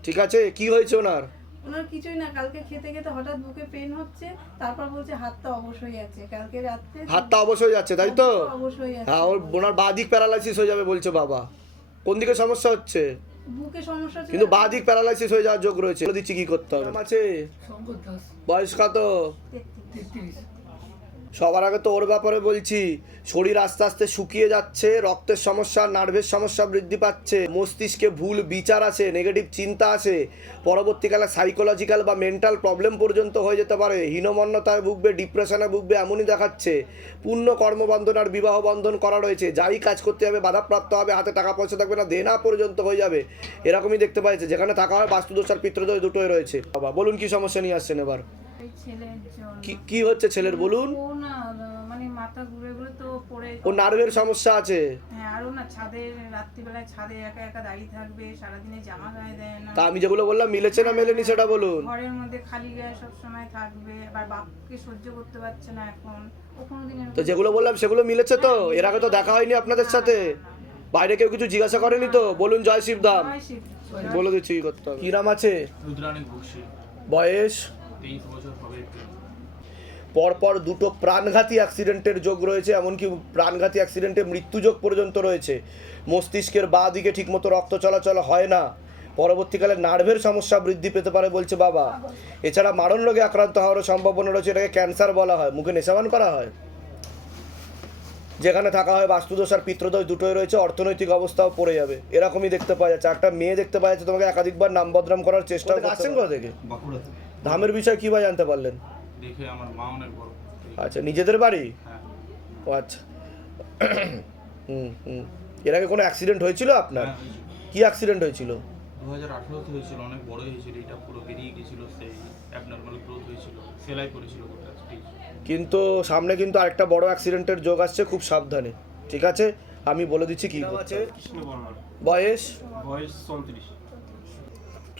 ঠিক আছে, কি হয়েছে ওনার? ওনার কিছুই না, কালকে খেতে খেতে হঠাৎ বুকে পেন হচ্ছে, তারপর বলছে হাতটা অবশ্যই আছে, কালকে রাত্রে হাতটা অবশ্যই যাচ্ছে, তাই তো? অবশ্যই আছে। হ্যাঁ, ওনার বাঁ দিক প্যারালাইসিস হয়ে যাবে বলছে বাবা। কোন দিকে সমস্যা হচ্ছে? বুকে সমস্যা ছিল, কিন্তু বাঁ দিক প্যারালাইসিস হয়ে যাওয়ার যোগ রয়েছে। বলে দিচ্ছি কি করতে হবে। আছে শঙ্কর দাস। বয়স কত? 33। সবার আগে তো ওর ব্যাপারে বলছি, শরীর আস্তে আস্তে শুকিয়ে যাচ্ছে, রক্তের সমস্যা, নার্ভের সমস্যা বৃদ্ধি পাচ্ছে, মস্তিষ্কে ভুল বিচার আছে, নেগেটিভ চিন্তা আছে, পরবর্তীকালে সাইকোলজিক্যাল বা মেন্টাল প্রবলেম পর্যন্ত হয়ে যেতে পারে, হীনমন্যতায় ভুগবে, ডিপ্রেশনে ভুগবে, এমনই দেখাচ্ছে। পূর্ণ কর্মবন্ধন আর বিবাহ বন্ধন করা রয়েছে, যাই কাজ করতে হবে বাধাপ্রাপ্ত হবে, হাতে টাকা পয়সা থাকবে না, দেনা পর্যন্ত হয়ে যাবে, এরকমই দেখতে পাচ্ছে। যেখানে থাকা হয় বাস্তুদোষ আর পিতৃদোষ দুটোই রয়েছে। বাবা বলুন কি সমস্যা নিয়ে আসছেন এবার? এই ছেলের জন্য কি হচ্ছে ছেলের বলুন? ও না মানে মাথা ঘুরে ঘুরে তো পড়ে, ও নার্ভের সমস্যা আছে। হ্যাঁ, আরও না ছাদে, রাত্রিবেলায় ছাদে একা একা দাঁড়িয়ে থাকবে, সারাদিনে জামা গায়ে দেয় না, তা আমি যেগুলো বললাম মিলেছে না মেলেনি সেটা বলুন। ঘরের মধ্যে খালি গায়ে সব সময় থাকবে, আবার বাপকে সহ্য করতে পারছে না এখন, ও কোনোদিন তো যেগুলো বললাম সেগুলো মিলেছে তো? এর আগে তো দেখা হয়নি আপনাদের সাথে, বাইরে কেউ কিছু জিজ্ঞাসা করেনি তো? বলুন জয় শিবধাম, বলে দিচ্ছি কি করতে হবে। কি নাম আছে? রুদ্রাণী বক্সি। বয়স? 23 বছর হবে। পরপর দুটো প্রাণঘাতী অ্যাক্সিডেন্টের যোগ রয়েছে, এমনকি প্রাণঘাতী অ্যাক্সিডেন্টে মৃত্যুযোগ পর্যন্ত রয়েছে। মস্তিষ্কের বাঁ দিকে ঠিকমতো রক্ত চলাচল হয় না, পরবর্তীকালে নার্ভের সমস্যা বৃদ্ধি পেতে পারে বলছে বাবা। এছাড়া মারণ রোগে আক্রান্ত হওয়ারও সম্ভাবনা রয়েছে, এটাকে ক্যান্সার বলা হয়। মুখে নেশাবান করা হয়, যেখানে থাকা হয় বাস্তুদোষ আর পিতৃদোষ দুটোই রয়েছে, অর্থনৈতিক অবস্থাও পড়ে যাবে, এরকমই দেখতে পাওয়া যাচ্ছে। একটা মেয়ে দেখতে পাওয়া যাচ্ছে, তোমাকে একাধিকবার নাম বদনাম করার চেষ্টা করছেন। কোথা থেকে? বাঁকুড়াতে। ধামের বিষয় কি ভাই জানতে পারলেন? দেখে আমার মা অনেক বড়। আচ্ছা, নিজেদের বাড়ি? হ্যাঁ। ও আচ্ছা। এর আগে কোনো অ্যাক্সিডেন্ট হয়েছিল আপনার? হ্যাঁ, কি অ্যাক্সিডেন্ট হয়েছিল? 2018 হয়েছিল, অনেক বড় হয়েছিল, এটা পুরো বেরিয়ে গেছিল, সেই অ্যাবনর্মাল গ্রোথ হয়েছিল, সেলাই করেছিল গোটা স্টিচ। কিন্তু সামনে কিন্তু আরেকটা বড় অ্যাক্সিডেন্টের যোগ আসছে, খুব সাবধানে। ঠিক আছে, আমি বলে দিচ্ছি কি আছে। কৃষ্ণ বর্মন। বয়স? বয়স 34।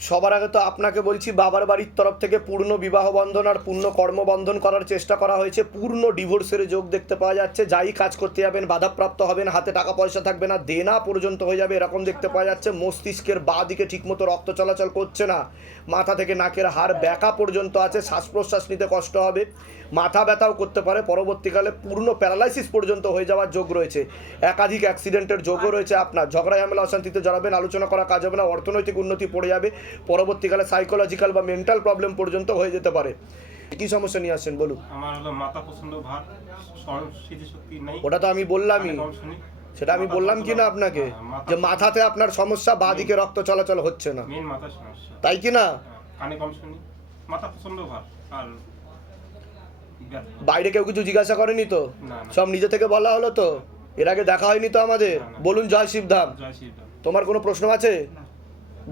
সবার আগে তো আপনাকে বলছি, বাবার বাড়ির তরফ থেকে পূর্ণ বিবাহ বন্ধন আর পূর্ণ কর্মবন্ধন করার চেষ্টা করা হয়েছে, পূর্ণ ডিভোর্সের যোগ দেখতে পাওয়া যাচ্ছে। যাই কাজ করতে যাবেন বাধাপ্রাপ্ত হবেন, হাতে টাকা পয়সা থাকবে না, দেনা পর্যন্ত হয়ে যাবে, এরকম দেখতে পাওয়া যাচ্ছে। মস্তিষ্কের বাঁ দিকে ঠিকমতো রক্ত চলাচল করছে না, মাথা থেকে নাকের হাড় ব্যাকা পর্যন্ত আছে, শ্বাস প্রশ্বাস নিতে কষ্ট হবে, মাথা ব্যথাও করতে পারে, পরবর্তীকালে পূর্ণ প্যারালাইসিস পর্যন্ত হয়ে যাওয়ার যোগ রয়েছে। একাধিক অ্যাক্সিডেন্টের যোগও রয়েছে আপনার। ঝগড়া ঝামেলা অশান্তিতে জড়াবেন, আলোচনা করা কাজ হবে না, অর্থনৈতিক উন্নতি পড়ে যাবে, পরবর্তীকালে সাইকোলজিক্যাল বা মেন্টাল প্রবলেম পর্যন্ত হয়ে যেতে পারে। কি সমস্যা নিয়ে আসছেন বলুন? আমার হলো মাথা প্রচন্ড ভার, স্মৃতিশক্তি নাই। ওটা তো আমি বললামই, সেটা আমি বললাম কি না আপনাকে, যে মাথাতে আপনার সমস্যা, বাঁ দিকে রক্ত চলাচল হচ্ছে না, মেন মাথার সমস্যা, তাই কি না? কানে কম শুনি, মাথা প্রচন্ড ভার, আর বাইরে কেউ কিছু জিজ্ঞাসা করেনি তো? সব নিজে থেকে বলা হলো তো? এর আগে দেখা হয়নি তো আমাদের? বলুন জয় শিবধাম। তোমার কোনো প্রশ্ন আছে?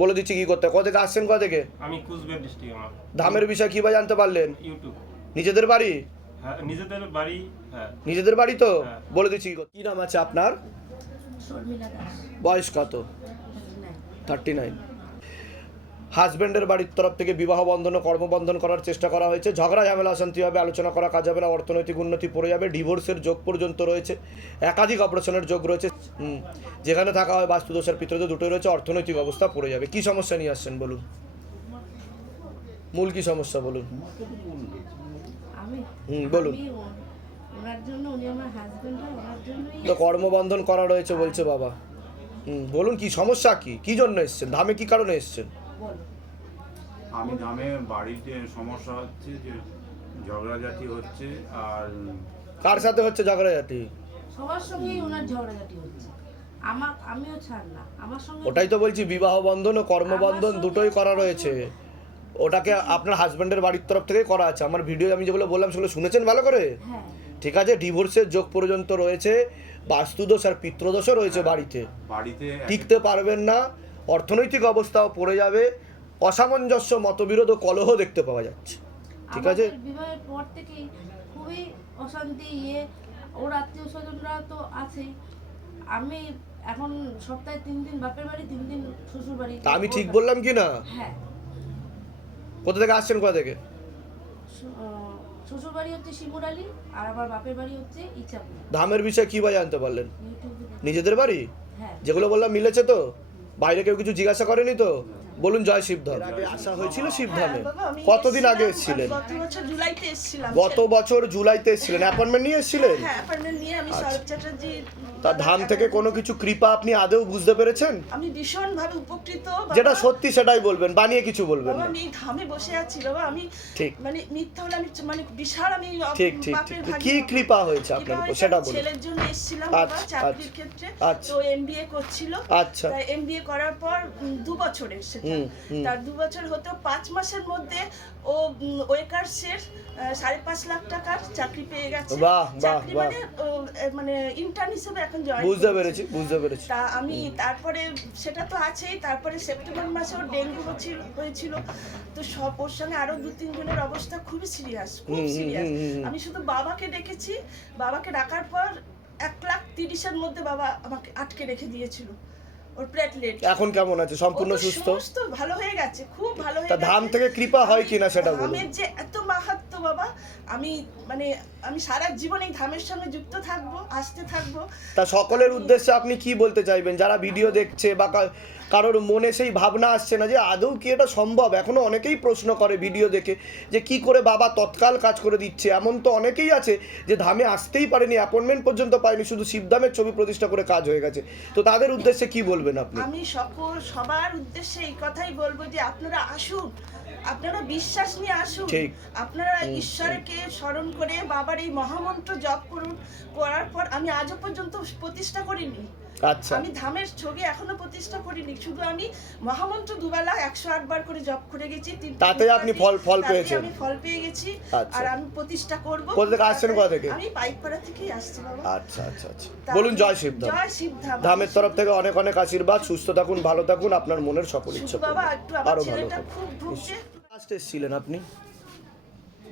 বলে দিচ্ছি কি করতে। কোথা থেকে আসছেন, কোথা থেকে? আমি কুচবিহার ডিস্ট্রিক্ট। আমার ধামের বিষয় কিভাবে জানতে পারলেন? ইউটিউব। নিজেদের বাড়ি? হ্যাঁ নিজেদের বাড়ি। হ্যাঁ নিজেদের বাড়ি তো? হ্যাঁ। বলে দিচ্ছি কি করতে। কি নাম আছে আপনার? শর্মিলা দাস। বয়স কত? 39। হাজব্যান্ডের বাড়ির তরফ থেকে বিবাহ বন্ধন ও কর্মবন্ধন করার চেষ্টা করা হয়েছে। ঝগড়া ঝামেলা অশান্তি হবে, আলোচনা করা কাজ হবে না, অর্থনৈতিক উন্নতি পড়ে যাবে, ডিভোর্সের যোগ পর্যন্ত রয়েছে, একাধিক অপারেশনের যোগ রয়েছে। যেখানে থাকা হয় বাস্তুদোষের পিতৃদোষ দুটোই রয়েছে, অর্থনৈতিক অবস্থা পড়ে যাবে। কি সমস্যা নিয়ে আসছেন বলুন? মূল কি সমস্যা বলুন? আমি বলুন। ওনার জন্য, উনি আমার হাজবেন্ড, ওনার জন্যই তো কর্মবন্ধন করা রয়েছে বলছে বাবা। বলুন কি সমস্যা, কি জন্য এসছেন ধামে, কি কারণে এসছেন? আমি ধামে বাড়িতে সমস্যা হচ্ছে যে ঝগড়াঝাটি হচ্ছে। আর কার সাথে হচ্ছে ঝগড়াঝাটি? সবার সঙ্গেই ওনার ঝগড়াঝাটি হচ্ছে। আমিও ছাড় না, আমার সঙ্গে। ওটাই তো বলছি, বিবাহ বন্ধন ও কর্মবন্ধন দুটোই করা রয়েছে। ওটাকে আপনার হাজব্যান্ডের বাড়ির তরফ থেকে করা আছে। আমার ভিডিও আমি যেগুলো বললাম সেগুলো শুনেছেন ভালো করে? হ্যাঁ। ঠিক আছে, ডিভোর্সের যোগ পর্যন্ত রয়েছে, বাস্তুদোষ আর পিতৃদোষও রয়েছে বাড়িতে। টিকতে পারবেন না, অর্থনৈতিক অবস্থাও পড়ে যাবে, অসামঞ্জস্য, মতবিরোধ ও কলহ দেখতে পাওয়া যাচ্ছে। ঠিক আছে, বিবাহের পর থেকেই খুবই অশান্তি, ওর আত্মীয় স্বজনরা তো আছেই। আমি এখন সপ্তাহে 3 দিন বাপের বাড়ি, 3 দিন শ্বশুর বাড়ি। তা আমি ঠিক বললাম কি না? হ্যাঁ। কোথা থেকে আসছেন, কোথা থেকে? শ্বশুর বাড়ি হচ্ছে শিমুরালি, আর আমার বাপের বাড়ি হচ্ছে ইচ্ছাপুর। ধামের বিষয়ে কি ভাই জানতে পারলেন? নিজেদের বাড়ি? হ্যাঁ। যেগুলো বললাম মিলেছে তো? বাইরে কেউ কিছু জিজ্ঞাসা করেনি তো? বলুন জয় শিবধাম। আগে আসা হয়েছিল শিবধামে? কতদিন আগে এসেছিলেন? গত বছর জুলাইতে এসেছিলাম। গত বছর জুলাইতে এসেছিলেন? অ্যাপয়েন্টমেন্ট নিয়ে এসেছিলেন? হ্যাঁ, অ্যাপয়েন্টমেন্ট নিয়ে আমি সৌরভ চ্যাটার্জি। তা ধাম থেকে কোনো কিছু কৃপা আপনি আদৌ বুঝতে পেরেছেন? আমি ভীষণ ভাবে উপকৃত। যেটা সত্যি সেটাই বলবেন, বানিয়ে কিছু বলবেন বাবা না। আমি ধামে বসে আছি বাবা, আমি ঠিক মানে মিথ্যা বলে আমি মানে বিশাল আমি ঠিক ঠিক বাপের ঠিক। ভাগ্য। কি কৃপা হয়েছে আপনার উপর সেটা বলুন। ছেলের জন্য এসেছিলাম বাবা চাকরির ক্ষেত্রে। তো এমবিএ করছিল। আচ্ছা। তাই এমবিএ করার পর 2 বছরের সেটা। তার 2 বছর হতে 5 মাসের মধ্যে ও ওয়েকার্সের 5.5 লাখ টাকার চাকরি পেয়ে গেছে। বাহ বাহ বাহ। মানে ইন্টার্ন হিসেবে এখন জয়েন। বুঝতে পেরেছি। তা আমি তারপরে সেটা তো আছেই, তারপরে সেপ্টেম্বর মাসে ওর ডেঙ্গু হয়েছিল। তো সব ওর সঙ্গে আরো 2-3 জনের অবস্থা খুবই সিরিয়াস, খুব সিরিয়াস। আমি শুধু বাবাকে ডেকেছি, বাবাকে ডাকার পর 1,30,000-এর মধ্যে বাবা আমাকে আটকে রেখে দিয়েছিল। ওর প্লেটলেট এখন কেমন আছে? সম্পূর্ণ সুস্থ? সুস্থ, ভালো হয়ে গেছে, খুব ভালো হয়ে গেছে। তা ধাম থেকে কৃপা হয় কিনা সেটা বলুন। ধামের যে এত মাহাত্ম্য বাবা, আমি সারা জীবন এই ধামের সঙ্গে যুক্ত থাকবো, আসতে থাকবো। তা সকলের উদ্দেশ্যে আপনি কি বলতে চাইবেন যারা ভিডিও দেখছে বা কারোর মনে সেই ভাবনা আসছে না যে আদৌ কি এটা সম্ভব? এখনো অনেকেই প্রশ্ন করে ভিডিও দেখে যে কি করে বাবা তৎকাল কাজ করে দিচ্ছে। এমন তো অনেকেই আছে যে ধামে আসতেই পারেনি, অ্যাপয়েন্টমেন্ট পর্যন্ত পায়নি, শুধু শিবধামের ছবি প্রতিষ্ঠা করে কাজ হয়ে গেছে। তো তাদের উদ্দেশ্যে কি বলবেন আপনি? আমি সবার উদ্দেশ্যে এই কথাই বলবো যে আপনারা আসুন, আপনারা বিশ্বাস নিয়ে আসুন, আপনারা ঈশ্বরকে স্মরণ করে বাবার এই মহামন্ত্র জপ করুন। করার পর আমি আজও পর্যন্ত প্রতিষ্ঠা করিনি। আচ্ছা। আমি ধামের ছবি এখনো প্রতিষ্ঠা করিনি, শুধু আমি মহামন্ত্র দুবেলা 108 বার করে জপ করে গেছি। তাতে আপনি ফল পেয়েছেন? আমি ফল পেয়ে গেছি। আর আমি প্রতিষ্ঠা করব। কোথা থেকে আসছেন? কোথা থেকে? আমি পাইকপাড়া থেকেই আসছি বাবা। আচ্ছা আচ্ছা আচ্ছা। বলুন জয় শিবধাম। জয় শিবধাম। ধামের তরফ থেকে অনেক অনেক আশীর্বাদ, সুস্থ থাকুন, ভালো থাকুন, আপনার মনের সকল ইচ্ছা বাবা। একটু আমার ছেলেটা খুব ভুগছে। লাস্ট এসেছিলেন আপনি?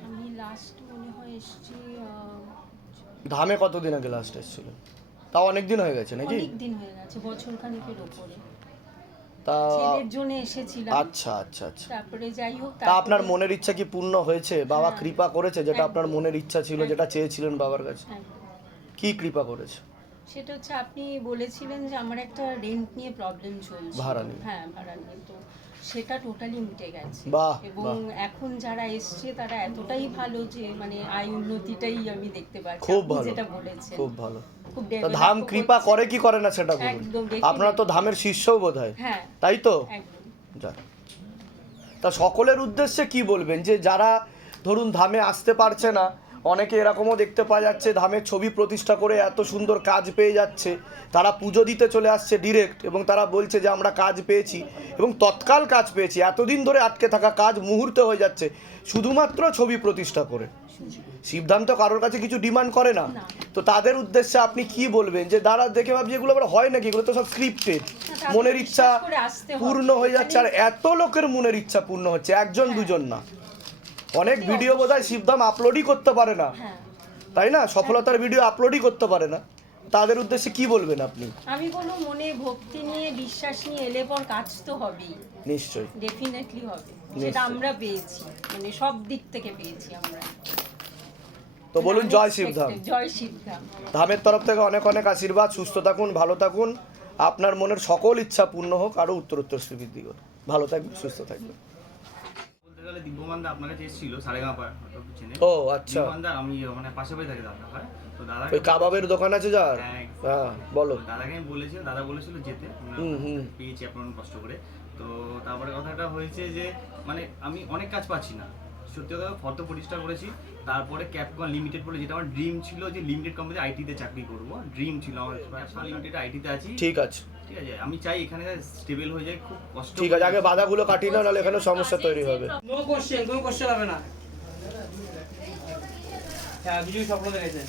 আমি লাস্ট মনে হয় এসেছি ধামে কতদিন আগে লাস্ট এসেছিলেন? তাও অনেক দিন হয়ে গেছে নাকি? অনেক দিন হয়ে গেছে, বছর খানেকের উপরে। তা ছেলের জন্য এসেছিলাম। আচ্ছা আচ্ছা আচ্ছা। তারপরে যাই হোক, তা আপনার মনের ইচ্ছা কি পূর্ণ হয়েছে? বাবা কৃপা করেছে যেটা আপনার মনের ইচ্ছা ছিল, যেটা চেয়েছিলেন বাবার কাছে? কি কৃপা করেছে? সেটা হচ্ছে আপনি বলেছিলেন যে আমার একটা রেন্ট নিয়ে প্রবলেম চলছে, ভাড়া নিয়ে। হ্যাঁ, ভাড়া নিয়ে। তো সেটা টোটালি মিটে গেছে। এবং এখন যারা এসছে তারা এতটাই ভালো যে মানে আয় উন্নতিটাই আমি দেখতে পাচ্ছি। খুব ভালো, যেটা বলেছেন খুব ভালো। তো ধাম কৃপা করে কি করে না সেটা বলুন। আপনারা তো ধামের শিষ্যও বোধহয়, তাই তো? তা সকলের উদ্দেশ্যে কি বলবেন যে যারা ধরুন ধামে আসতে পারছে না? অনেকে এরকমও দেখতে পাওয়া যাচ্ছে ধামের ছবি প্রতিষ্ঠা করে এত সুন্দর কাজ পেয়ে যাচ্ছে, তারা পুজো দিতে চলে আসছে ডিরেক্ট, এবং তারা বলছে যে আমরা কাজ পেয়েছি এবং তৎকাল কাজ পেয়েছি। এতদিন ধরে আটকে থাকা কাজ মুহূর্তে হয়ে যাচ্ছে শুধুমাত্র ছবি প্রতিষ্ঠা করে। শিবধাম তো কারোর কাছে কিছু ডিমান্ড করে না, তো তাদের উদ্দেশ্যে আপনি কি বলবেন যে দাঁড়া দেখে ভাবছি এগুলো আবার হয় নাকি, এগুলো তো সব স্ক্রিপ্টেড, মনের ইচ্ছা পূর্ণ হয়ে যাচ্ছে, আর এত লোকের মনের ইচ্ছা পূর্ণ হচ্ছে, একজন দুজন না, অনেক ভিডিও বোধহয় শিবধাম আপলোডই করতে পারে না, তাই না, সফলতার ভিডিও আপলোডই করতে পারে না, তাদের উদ্দেশ্যে কি বলবেন আপনি? আমি বলবো মনে ভক্তি নিয়ে বিশ্বাস নিয়ে এলে পর কাজ তো হবেই, নিশ্চয়ই ডেফিনেটলি হবে, সেটা আমরা পেয়েছি, মানে সব দিক থেকে পেয়েছি আমরা। তো বলুন জয় শিবধাম। জয় শিবধাম। ধামের তরফ থেকে অনেক অনেক আশীর্বাদ, সুস্থ থাকুন, ভালো থাকুন, আপনার মনের সকল ইচ্ছা পূর্ণ হোক, আরও উত্তরোত্তর শ্রীবৃদ্ধি হোক, ভালো থাকবেন, সুস্থ থাকবেন। বলতে গেলে দিব্যমানদা আপনার কাছে এসেছিল সারেগাঁপা চেনে। ও আচ্ছা, দিব্যমানদা আমি মানে পাশে বাড়ি থাকে দাদা হয়, তো দাদা ওই কাবাবের দোকান আছে যার, হ্যাঁ বলো। দাদাকে আমি বলেছি, দাদা বলেছিল যেতে, পেয়েছি আপনার কষ্ট করে। তো তারপরে কথাটা হয়েছে যে মানে আমি অনেক কাজ পাচ্ছি না, সত্যি কথা ফটো প্রতিষ্ঠা করেছি, তারপরে ক্যাপকন লিমিটেড বলে, যেটা আমার ড্রিম ছিল যে লিমিটেড কোম্পানি আইটিতে চাকরি করব, ড্রিম ছিল আমার, লিমিটেড আইটিতে আছি। ঠিক আছে, ঠিক আছে, আমি চাই এখানে স্টেবল হয়ে যায়, খুব কষ্ট। ঠিক আছে, আগে বাধাগুলো কাটিয়ে নাও, নাহলে এখানে সমস্যা তৈরি হবে। নো কোশ্চেন, কোনো কোশ্চেন হবে না। হ্যাঁ, কিছু স্বপ্ন দেখেছেন?